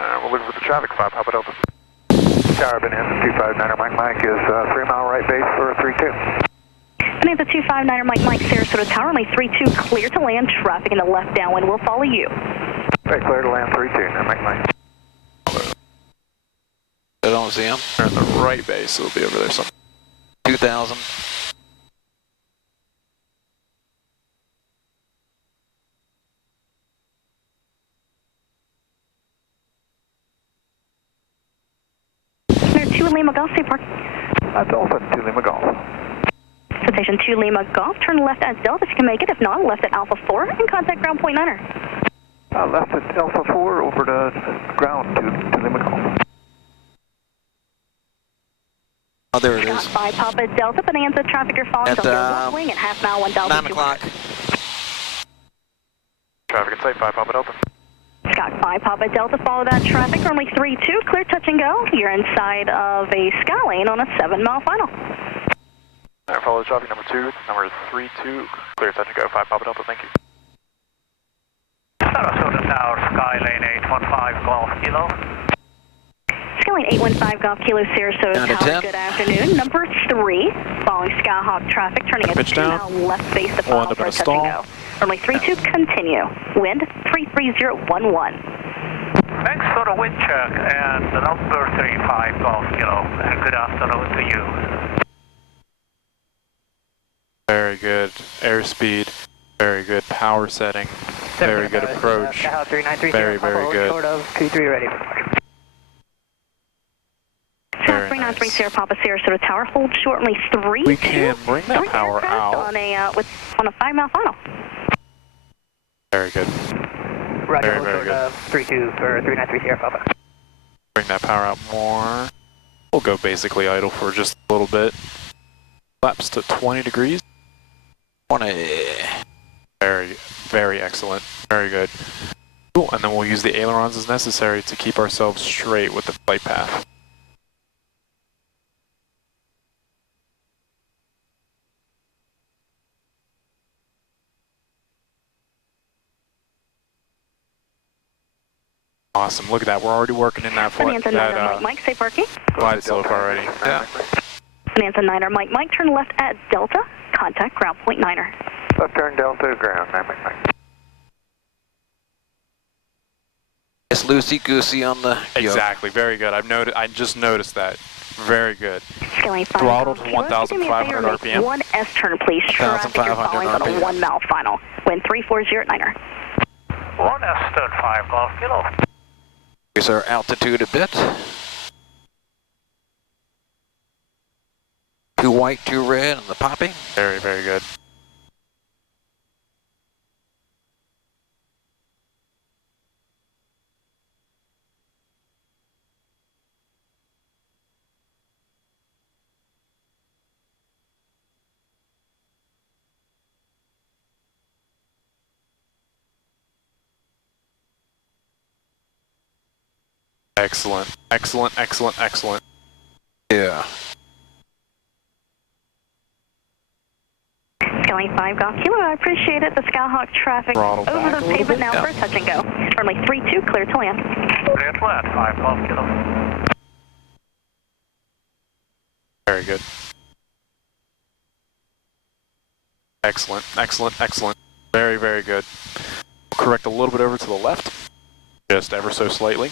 We'll look for the traffic 5 Papa Delta. Tower Bonanza 259er Mike is 3-mile right base for 32. Bonanza 259er Mike Sarasota Tower, runway 32, clear to land. Traffic in the left downwind will follow you. Right, clear to land 32, Mike. I don't see him. They're in the right base, so they'll be over there somewhere. 2,000. 2 Lima Golf, safe park. Dolphin, 2 Lima Golf. Citation 2 Lima Golf, turn left at Delta if you can make it. If not, left at Alpha 4 and contact ground point 9er. Left at Alpha 4 over to ground, 2 Lima Golf. Oh, there it is. Scott 5 Papa Delta, Bonanza traffic, you're following. At left wing at half mile, 1,200. 9 o'clock. Traffic in sight, 5 Papa Delta. Scott 5 Papa Delta, follow that traffic, runway 32, clear touch and go. You're inside of a sky lane on a 7-mile final. Alright, follow the traffic, number 32, clear touch and go, 5 Papa Delta, thank you. Sarasota Tower, sky lane 815 Golf Kilo. Skyline 815 Golf Kilo, Sarasota Tower, good afternoon. Number 3, following Skyhawk traffic, turning at 2 mile left base to follow for a touch and go. Runway 32, continue. Wind 33011. Thanks for the wind check and the number 35 Golf Kilo. And good afternoon to you. Very good airspeed. Very good power setting. Very good approach. Very, very good. Short of P3 ready. South 393 Sierra Papa Sarasota Tower, hold short, only 3. We can bring that power out. On a 5-mile final. Very good. Roger, very, very good. 32 for 393 Sierra Papa. Bring that power out more. We'll go basically idle for just a little bit. Flaps to 20 degrees. 20. Very, very excellent. Very good. Cool, and then we'll use the ailerons as necessary to keep ourselves straight with the flight path. Awesome, look at that, we're already working in that flight. Bonanza 9er Mike, safe parking. Glide slope already. Yeah. Bonanza 9er Mike, turn left at Delta, contact ground point 9er. Left turn Delta, ground, 9 Mike. It's loosey-goosey on the yoke. Exactly, very good. I just noticed that. Very good. Throttle to 1,500 RPM. 1 S turn, please. Traffic you're following on a 1-mile final. Wind 340 at 9er. 1 S turn 5 Golf Kilo. Increase our altitude a bit. 2 white, 2 red on the popping. Very, very good. Excellent, excellent, excellent, excellent. Yeah. Skyline 5 Golf Kilo, I appreciate it. The Skyhawk traffic Throttle over the pavement now for a touch and go. Runway 32, clear to land. Clear to land, 5 Golf Kilo. Very good. Excellent, excellent, excellent. Very, very good. Correct a little bit over to the left, just ever so slightly.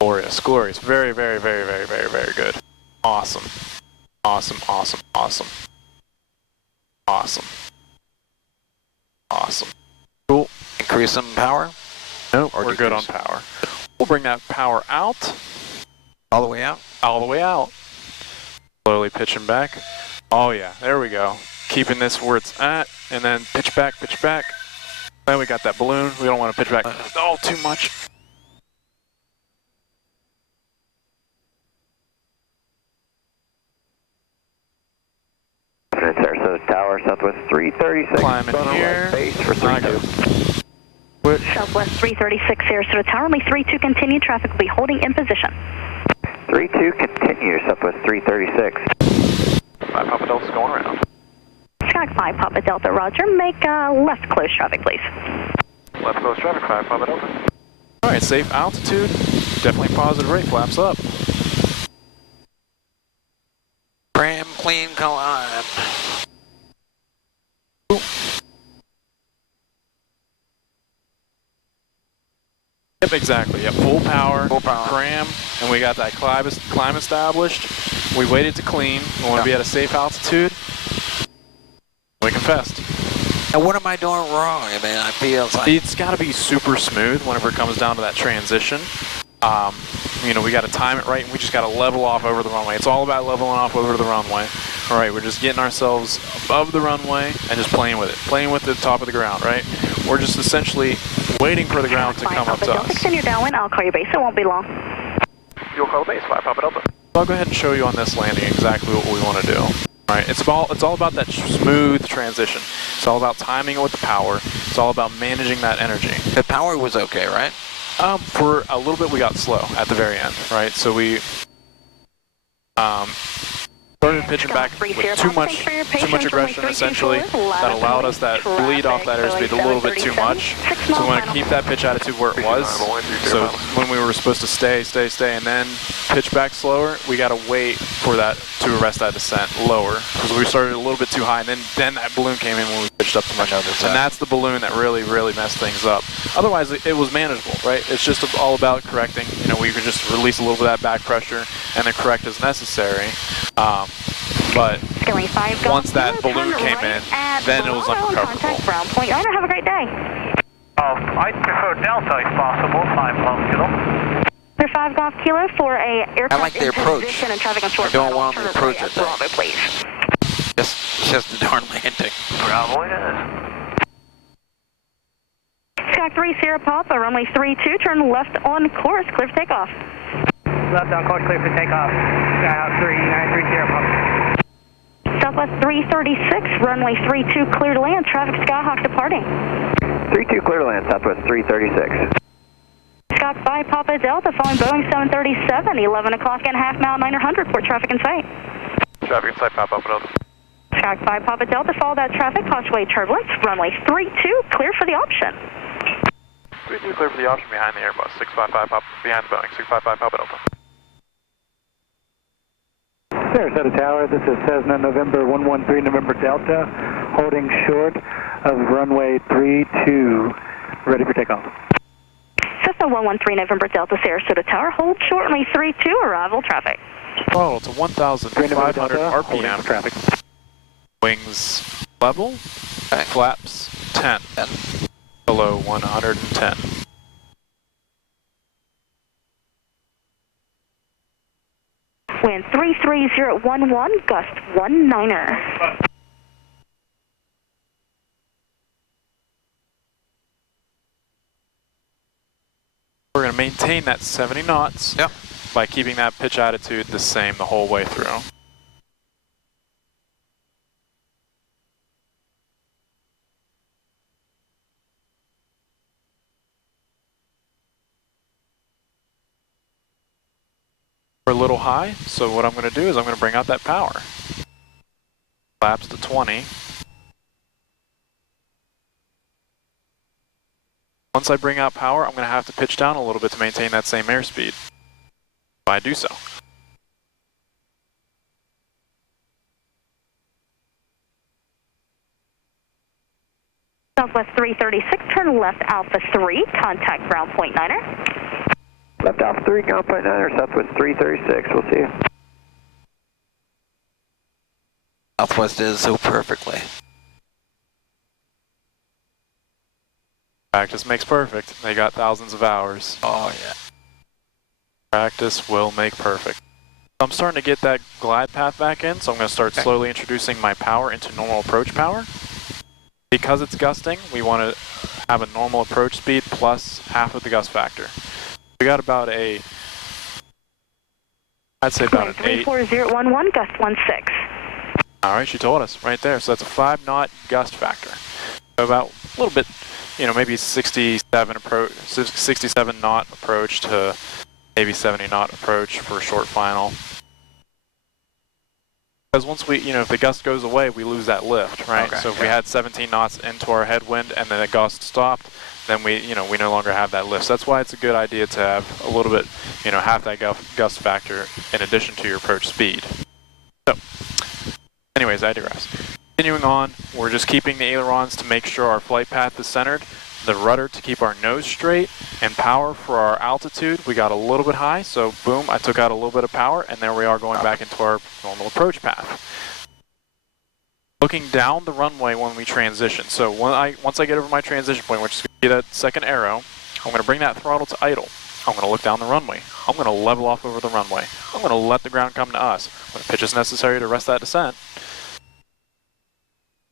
Glorious, glorious. Very, very, very, very, very, very good. Awesome. Awesome, awesome, awesome. Awesome. Awesome. Cool. Increase some power? Nope, we're good on power. We'll bring that power out. All the way out? All the way out. Slowly pitching back. Oh yeah, there we go. Keeping this where it's at, and then pitch back, pitch back. Then we got that balloon. We don't want to pitch back all too much. Sarasota Tower, Southwest 336. Climbing here. Base for 32. Southwest 336, Sarasota Tower, only 32, continue. Traffic will be holding in position. 32, continue, Southwest 336. 5 Papa Delta's going around. Skyhawk 5 Papa Delta, roger. Make left close traffic, please. Left close traffic, 5 Papa Delta. Alright, safe altitude. Definitely positive rate, flaps up. Cram, clean, climb. Yep, exactly. Yep, full power, Full power. cram, and we got that climb established. We waited to clean. We want to be at a safe altitude. We confessed. And what am I doing wrong? I mean, I feel like It's got to be super smooth whenever it comes down to that transition. you know, we got to time it right, and we just got to level off over the runway. It's all about leveling off over the runway. All right, we're just getting ourselves above the runway and just playing with it, playing with the top of the ground, right? We're just essentially waiting for the ground to come up to us. Extend your downwind, I'll call your base, it won't be long. You'll call base, 5 Papa Delta. I'll go ahead and show you on this landing exactly what we want to do. All right, it's all about that smooth transition. It's all about timing it with the power. It's all about managing that energy. The power was okay, right? For a little bit we got slow at the very end, right? So we started pitching back with too much aggression, essentially. That allowed us that bleed off that airspeed a little bit too much. So we want to keep that pitch attitude where it was. So when we were supposed to stay, and then pitch back slower, we got to wait for that to arrest that descent lower. Because we started a little bit too high, and then that balloon came in when we pitched up too much. And that's the balloon that really messed things up. Otherwise, it was manageable, right? It's just all about correcting. You know, we could just release a little bit of that back pressure and then correct as necessary. But once that balloon came in, then it was unrecoverable. Have a great day. I'd prefer Delta if possible, 5 Golf Kilo. Clear 5 Golf Kilo for a aircraft I like the approach. and traffic on short I don't want to approach it. Bravo, please. Just the darn landing. Bravo it is. Sky 3 Sierra Papa, runway 32, turn left on course, clear for takeoff. Left on course, clear for takeoff. Sky 393 Sierra Papa. Southwest 336, runway 32, clear to land, traffic Skyhawk departing. 32 clear to land, Southwest 336. Scott 5 Papa Delta, following Boeing 737, 11 o'clock and a half mile, 900, port traffic in sight. Traffic in sight, Papa Delta. Scott 5 Papa Delta, follow that traffic, causeway turbulence, runway 32, clear for the option. 32 clear for the option behind the Airbus, 655 Papa, behind the Boeing, 655 Papa Delta. Sarasota Tower, this is Cessna November 113 November Delta, holding short of runway 32, ready for takeoff. Cessna 113 November Delta, Sarasota Tower, hold short, runway 32, arrival traffic. Throttle to 1,500 RPM. Traffic. Wings level, flaps 10, below 110. Wind 33011, gust 19er. We're going to maintain that 70 knots by keeping that pitch attitude the same the whole way through. We're a little high, so what I'm going to do is I'm going to bring out that power. Flaps to 20. Once I bring out power, I'm going to have to pitch down a little bit to maintain that same airspeed. If I do so. Southwest 336, turn left Alpha 3, contact ground point 9er. Left Alpha 3, ground point 9er, Southwest 336, we'll see you. Southwest did it so perfectly. Practice makes perfect. They got thousands of hours. Oh, yeah. Practice will make perfect. I'm starting to get that glide path back in, so I'm going to start slowly introducing my power into normal approach power. Because it's gusting, we want to have a normal approach speed plus half of the gust factor. We got about a, I'd say about an 8. 34011, gust 16. All right, she told us right there. So that's a 5 knot gust factor. So about a little bit, you know, maybe 67 knot approach to maybe 70 knot approach for a short final. Because once we, you know, if the gust goes away, we lose that lift, right? So if we had 17 knots into our headwind and then the gust stopped, then we, you know, we no longer have that lift. So that's why it's a good idea to have a little bit, you know, half that gust factor in addition to your approach speed. So, anyways, I digress. Continuing on, we're just keeping the ailerons to make sure our flight path is centered, the rudder to keep our nose straight, and power for our altitude. We got a little bit high, so boom, I took out a little bit of power, and there we are going back into our normal approach path. Looking down the runway when we transition. So once I get over my transition point, which is going to be that second arrow, I'm going to bring that throttle to idle. I'm going to look down the runway. I'm going to level off over the runway. I'm going to let the ground come to us. When pitch is necessary to arrest that descent.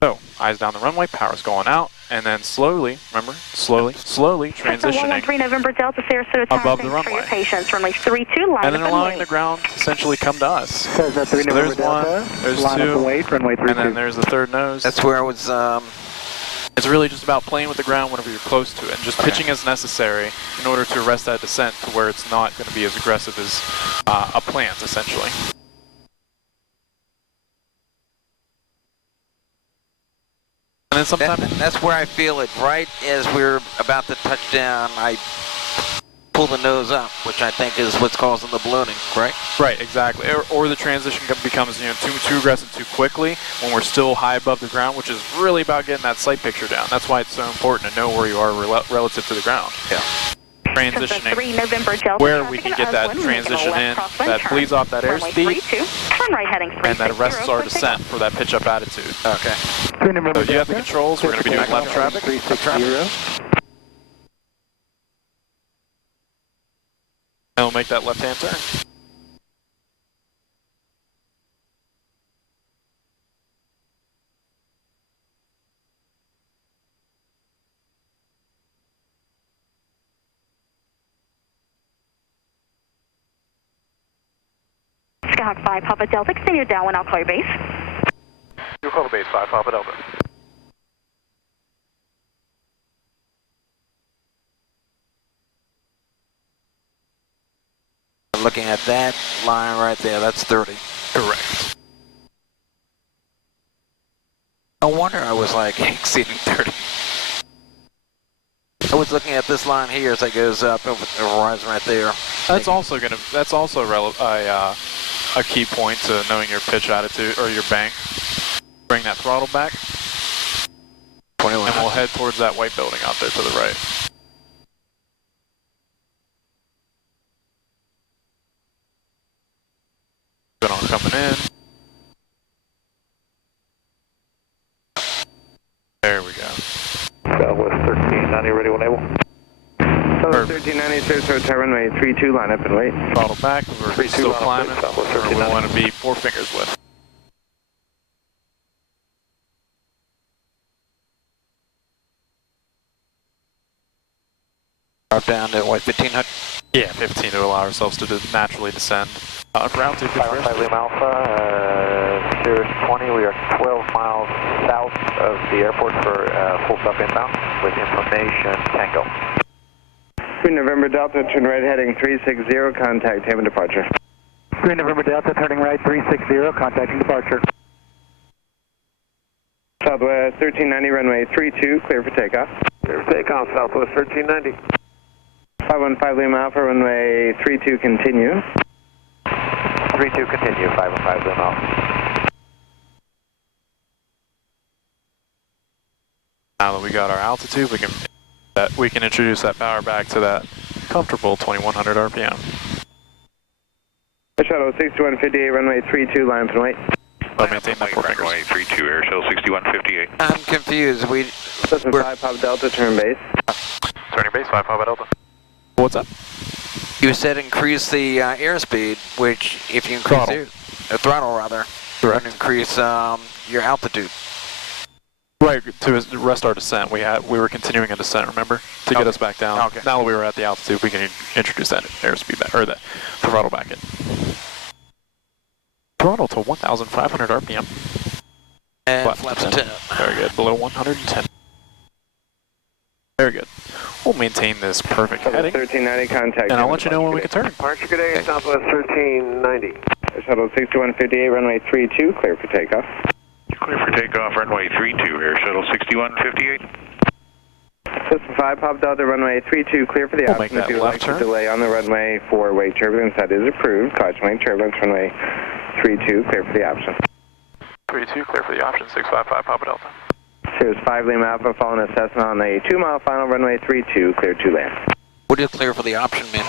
So, eyes down the runway, power's going out, and then slowly, remember, slowly transitioning November Delta, Sarasota Tower, above the runway. For your patience, runway 32, line and then allowing the ground to essentially come to us. So there's one, there's two, and then there's the third nose. That's where I was, It's really just about playing with the ground whenever you're close to it, and just pitching as necessary in order to arrest that descent to where it's not going to be as aggressive as a plant, essentially. And then sometimes that's where I feel it. Right as we're about to touch down, I pull the nose up, which I think is what's causing the ballooning, right? Right, exactly. Or the transition becomes too aggressive too quickly when we're still high above the ground, which is really about getting that sight picture down. That's why it's so important to know where you are relative to the ground. Yeah. Transitioning where we can get that transition in that bleeds off that airspeed and that arrests our descent for that pitch up attitude. Okay. So you have the controls. We're going to be doing left traffic. And we'll make that left-hand turn. Skyhawk 5 Papa Delta, extend your downwind, I'll call your base. You'll call the base 5 Papa Delta. Looking at that line right there, that's 30. Correct. No wonder I was like exceeding 30. I was looking at this line here as it goes up over the horizon right there. That's also a key point to knowing your pitch attitude or your bank. Bring that throttle back. 21. And we'll head towards that white building out there to the right. Good on coming in. There we go. Southwest 1390, ready when able. Southwest 1390, Sarasota runway 32, line up and wait. Throttle back, we're still climbing. We want to be 4 fingers width. Drop down to what, 1500? Yeah, 15 to allow ourselves to naturally descend. For altitude, 515 Lima Alpha, Cirrus 20, we are 12 miles south of the airport for full stop inbound with information Tango. Green November Delta, turn right heading 360, contact Hammond departure. Green November Delta, turning right 360, contacting departure. Southwest 1390, runway 32, clear for takeoff. Clear for takeoff, Southwest 1390. 515 Lima Alpha, runway 32, continue. 32, continue, 515 Lima Alpha. Now that we got our altitude, we can introduce that power back to that comfortable 2100 RPM. Shuttle 6158, runway 32, line up and wait. I'll maintain that 4 fingers. Runway 32, Air Shuttle 6158. I'm confused. Listen, 5 Papa Delta, turn base. Turning base 5 Papa Delta. What's up? You said increase the airspeed, which if you increase the throttle rather, correct, and increase your altitude. Right, to arrest our descent. We were continuing a descent, remember? To get us back down. Okay. Now that we were at the altitude, we can introduce that airspeed back, or the throttle back in. Throttle to 1,500 RPM. And flaps 10. Very good, below 110. Very good. We'll maintain this perfect heading. 1390, contact. And I'll let you know when we can turn. Departure good day, Southwest 1390. Shuttle 6158, runway 32, clear for takeoff. Clear for takeoff, runway 32, Air Shuttle 6158. Listen, 5 Papa Delta, runway 32, clear for the option. If you'd like to delay on the runway for wake turbulence, that is approved. Caution wake turbulence, runway 32, clear for the option. 32, clear for the option, 655 Papa Delta. Cirrus 5 Lima Alpha, following assessment on a 2-mile final, runway 32, clear to land. What do you clear for the option, man?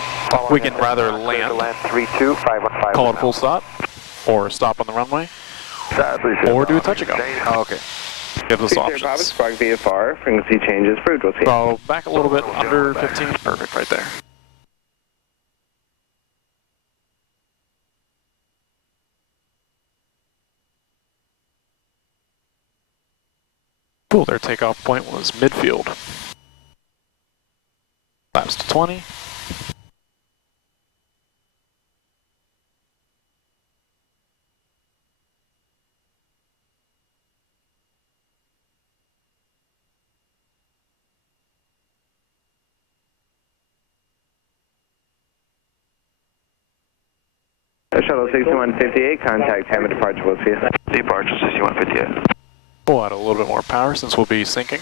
We can rather land, 32, 515. call it a full stop, or stop on the runway, or do a touch and go. Oh, okay. Give us options. Spark VFR, frequency changes approved. We'll see. So back a little bit, under 15, perfect right there. Cool, their takeoff point was midfield. Flaps to 20. Shuttle 6158, contact time of departure, we'll see you. Departure 6158. We'll add a little bit more power since we'll be sinking.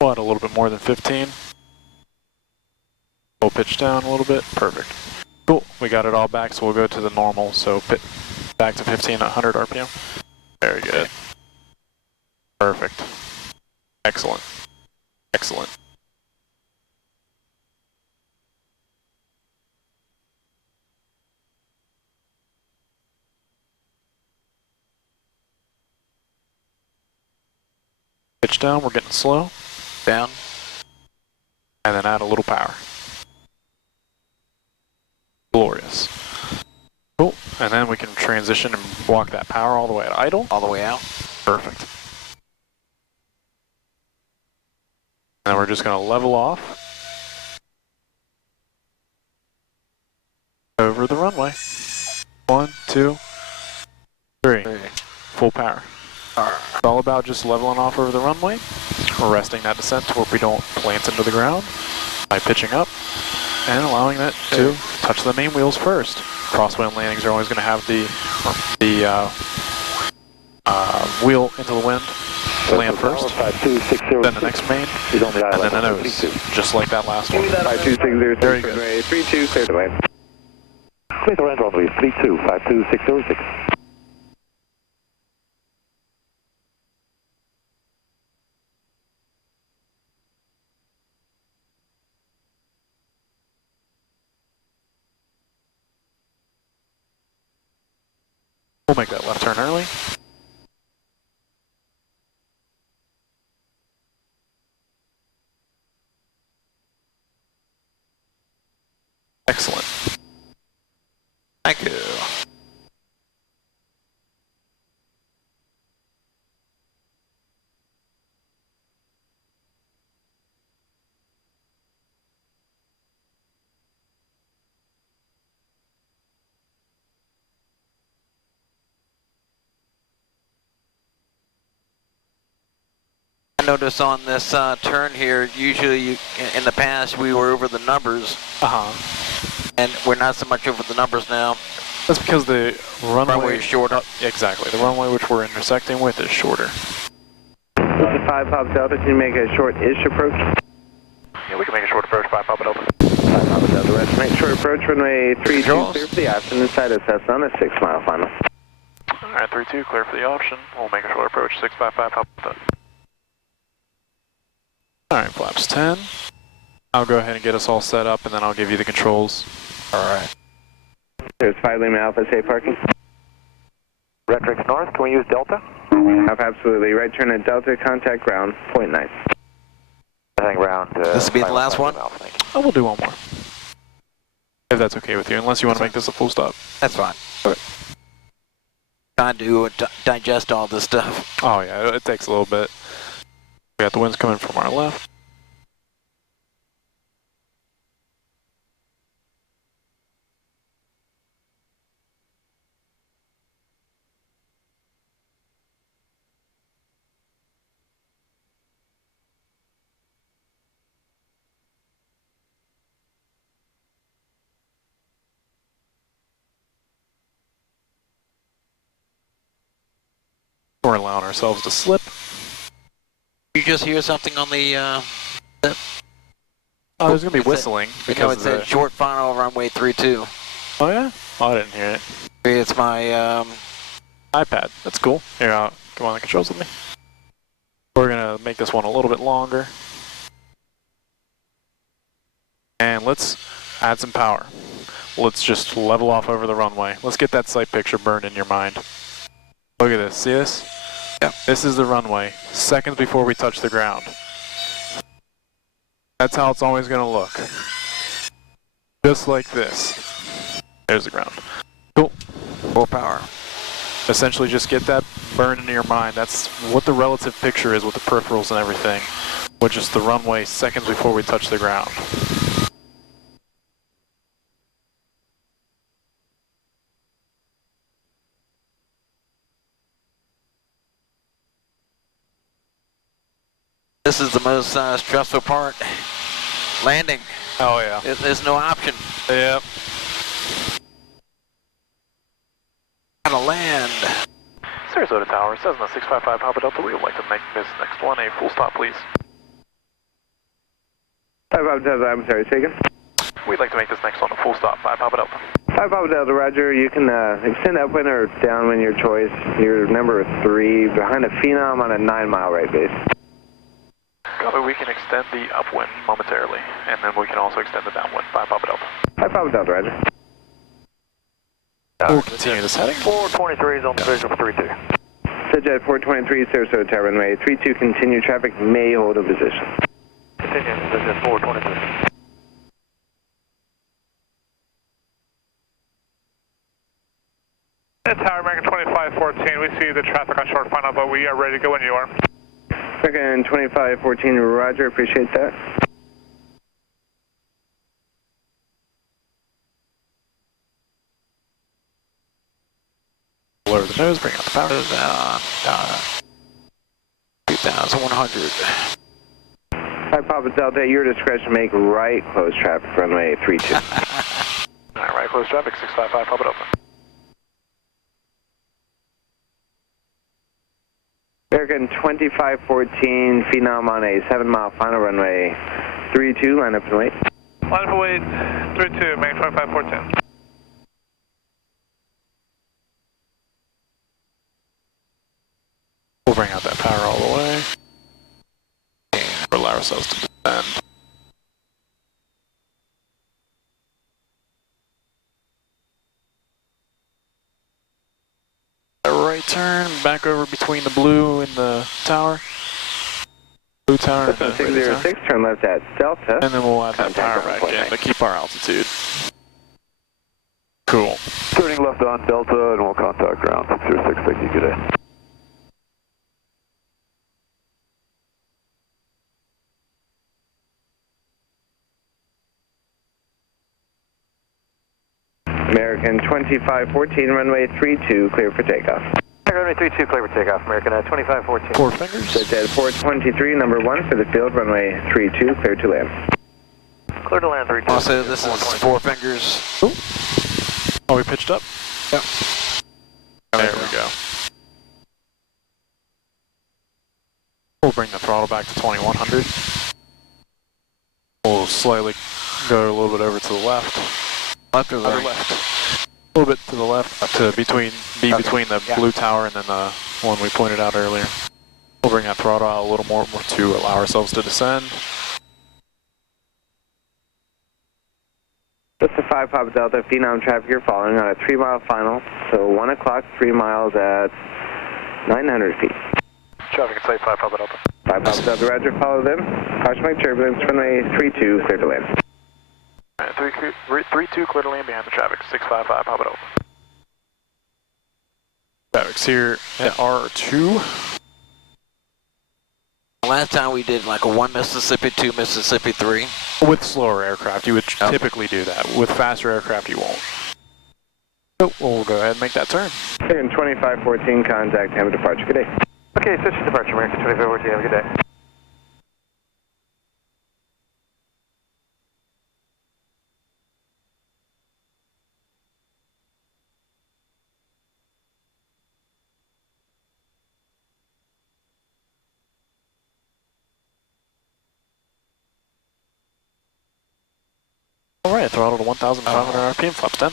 We'll add a little bit more than 15. We'll pitch down a little bit. Perfect. Cool. We got it all back, so we'll go to the normal. So back to 1500 RPM. Very good. Perfect. Excellent. Excellent. Pitch down, we're getting slow. Down. And then add a little power. Glorious. Cool. And then we can transition and walk that power all the way to idle. All the way out. Perfect. And then we're just going to level off over the runway. 1, 2, 3. Full power. It's all about just leveling off over the runway, arresting that descent to where we don't plant into the ground by pitching up and allowing that to touch the main wheels first. Crosswind landings are always going to have the wheel into the wind, land first, then the next main, and then the nose, just like that last one. 5260, very good. 32, clear the way. Clear the land runway 32, 52606. We'll make that left turn early. Excellent. Thank you. Notice on this turn here, usually in the past we were over the numbers. And we're not so much over the numbers now. That's because the runway is shorter. Exactly. The runway which we're intersecting with is shorter. This is 5 Papa Delta. Can you make a short-ish approach? Yeah, we can make a short approach, 5 Papa Delta. 5 Papa Delta, West. Make short approach, runway 32, clear for the option, inside of Cessna on a 6-mile final. Alright, 32, clear for the option. We'll make a short approach, 655 Papa Delta. Alright, flaps 10. I'll go ahead and get us all set up, and then I'll give you the controls. Alright. There's 5 Lima Alpha, safe parking. Retrix North, can we use Delta? Absolutely. Right turn at Delta, contact ground, point 9. I think ground. This will be the last one? Oh, we'll do one more. If that's okay with you, unless you want to make this a full stop. That's fine. Okay. Trying to digest all this stuff. Oh yeah, it takes a little bit. We got the winds coming from our left. We're allowing ourselves to slip. You just hear something on the oh, there's going to be whistling. Because it said short final runway 32. Oh yeah? Oh, I didn't hear it. It's my I iPad. That's cool. Here, come on the controls with me. We're gonna make this one a little bit longer. And let's add some power. Let's just level off over the runway. Let's get that sight picture burned in your mind. Look at this, see this? Yep. This is the runway, seconds before we touch the ground. That's how it's always gonna look. Just like this. There's the ground. Cool. Full power. Essentially just get that burned into your mind. That's what the relative picture is with the peripherals and everything. With just the runway seconds before we touch the ground. This is the most stressful part. Landing. Oh yeah. There's no option. Yep. Gotta land. Sarasota Tower, Cessna 655 Papa Delta, we would like to make this next one a full stop, please. 5 Papa Delta, I'm sorry, taken. We'd like to make this next one a full stop, 5 Papa Delta. 5 Papa Delta, roger. You can extend upwind or downwind, your choice. You're number 3, behind a Phenom on a 9-mile right base. Copy, we can extend the upwind momentarily, and then we can also extend the downwind, 5 Papa Delta. 5 Papa Delta, roger. We'll continue this heading. 423 is on the visual for 32. Jet 423, Sarasota Tower, runway 32, continue traffic, may hold a position. Continue, Jet 423. Tower, American 2514, we see the traffic on short final, but we are ready to go when you are. American 2514, roger, appreciate that. Lower the nose, bring out the power. 2,100. 5 Papa Delta, at your discretion, make right close traffic, runway 32. Alright, right close traffic, 655 Papa Delta. American 2514, Phenom on a 7-mile final, runway 32, line up and wait. Line up and wait, 32, American 2514. We'll bring out that power all the way. And allow ourselves to descend. A right turn, back over between the blue and the tower. Blue tower and the 606, turn left at Delta. And then we'll add that power back in to keep our altitude. Cool. Turning left on Delta, and we'll contact ground 606. Thank you, good day. American 2514, runway 32, clear for takeoff. Runway 32, clear for takeoff, American 2514. 4 fingers. Jet 423, number 1 for the field, runway 32, clear to land. Clear to land 32. Also, this is 4 fingers. Ooh. Oh, we pitched up? Yep. There we go. We'll bring the throttle back to 2100. We'll slightly go a little bit over to the left. Left or right? Left. A little bit to the left, to between the blue tower and then the one we pointed out earlier. We'll bring that throttle out a little more to allow ourselves to descend. This is 5 Papa Delta, Phenom traffic, you're following on a 3-mile final, so 1 o'clock, 3 miles at 900 feet. Traffic at site 5 Papa Delta. 5 Papa Delta, roger, follow them. Caution mark turbulence, runway 32, clear to land. Alright, 32 clear to land behind the traffic, 655 Papa Delta. Traffic's here at R2. Last time we did like a 1 Mississippi, 2 Mississippi, 3. With slower aircraft, you would typically do that. With faster aircraft, you won't. So we'll go ahead and make that turn. American 2514, contact time of departure. Good day. Okay, switch to departure, American 2514. Have a good day. Alright, throttle to 1,500 RPM, flaps 10.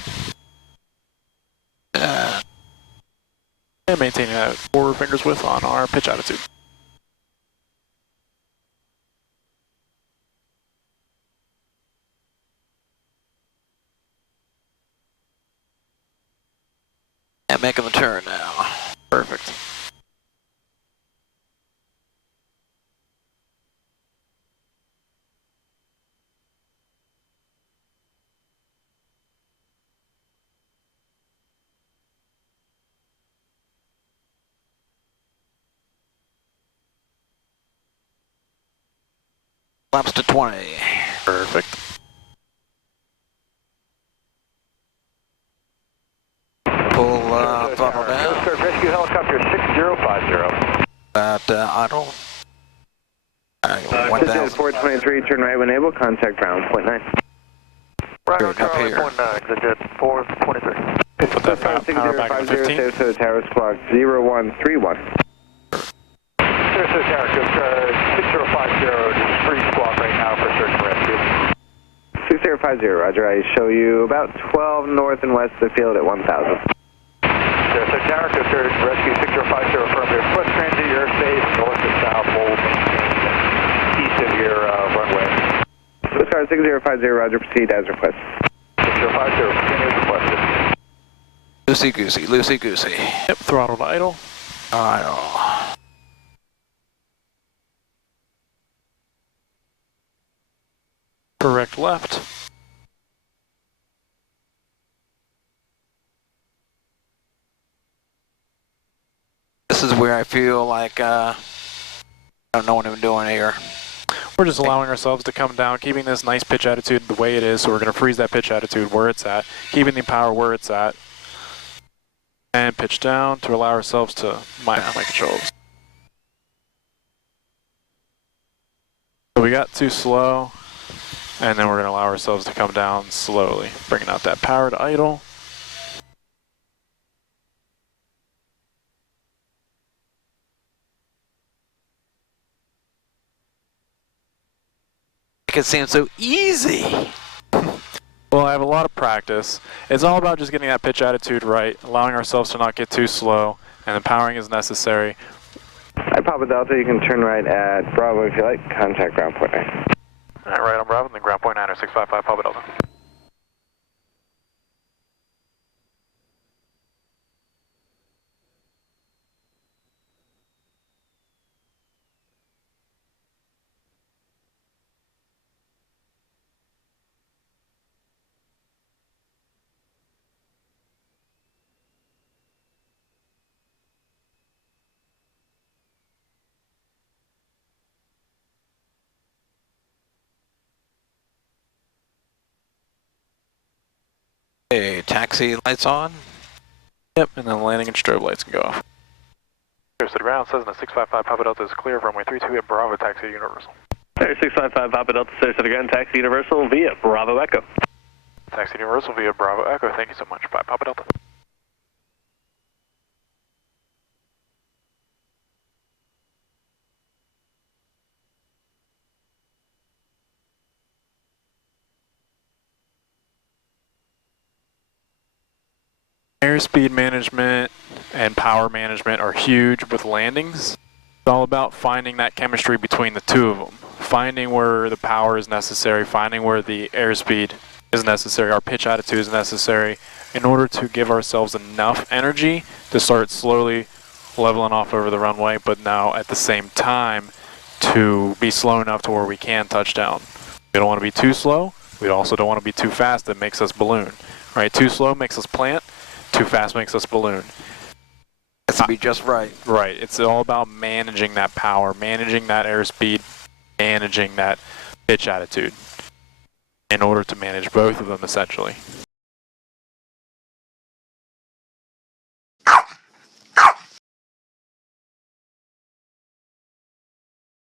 And And maintaining that 4 fingers width on our pitch attitude. And making the turn now. Perfect. Laps to 20. Perfect. Pull throttle down. Coast Guard Rescue Helicopter 6050. Idle. 1000. 423, turn right when able, contact ground, point 9. Right Here, on Charlie, up here. point 9, exit 423. Put that power back to 15. Sarasota Tower, squawk 0131. Sarasota Tower, Coast Guard 6050, just free squawk right now for search and rescue. 6050, roger, I show you about 12 north and west of the field at 1000. Sarasota Tower, Coast Guard Rescue 6050, affirmative. West transit your airspace, north and south, hold east of your runway. Coast Guard 6050, roger, proceed as requested. 6050, continue as requested. Loosey-goosey, loosey-goosey. Yep, throttle to idle. Idle. Correct left. This is where I feel like I don't know what I'm doing here. We're just allowing ourselves to come down, keeping this nice pitch attitude the way it is, so we're going to freeze that pitch attitude where it's at, keeping the power where it's at, and pitch down to allow ourselves to mind my controls. So we got too slow, and then we're going to allow ourselves to come down slowly, bringing out that power to idle. It seems so easy. Well, I have a lot of practice. It's all about just getting that pitch attitude right, allowing ourselves to not get too slow, and the powering is necessary. Hi, Papa Delta, you can turn right at Bravo if you like, contact ground point 9. Alright, right on Bravo, then ground point 9 or 655 Papa Delta. Okay, taxi lights on. Yep, and then landing and strobe lights can go off. Clear to the ground, Cessna 655 Papa Delta is clear, runway 32 at Bravo, taxi Universal. 655 Papa Delta, Sarasota again, taxi Universal via Bravo Echo. Taxi Universal via Bravo Echo, thank you so much. Bye, Papa Delta. Airspeed management and power management are huge with landings. It's all about finding that chemistry between the two of them. Finding where the power is necessary, finding where the airspeed is necessary, our pitch attitude is necessary, in order to give ourselves enough energy to start slowly leveling off over the runway, but now at the same time to be slow enough to where we can touch down. We don't want to be too slow. We also don't want to be too fast. That makes us balloon. Right? Too slow makes us plant. Too fast makes us balloon. Has to be just right. Right. It's all about managing that power, managing that airspeed, managing that pitch attitude in order to manage both of them essentially.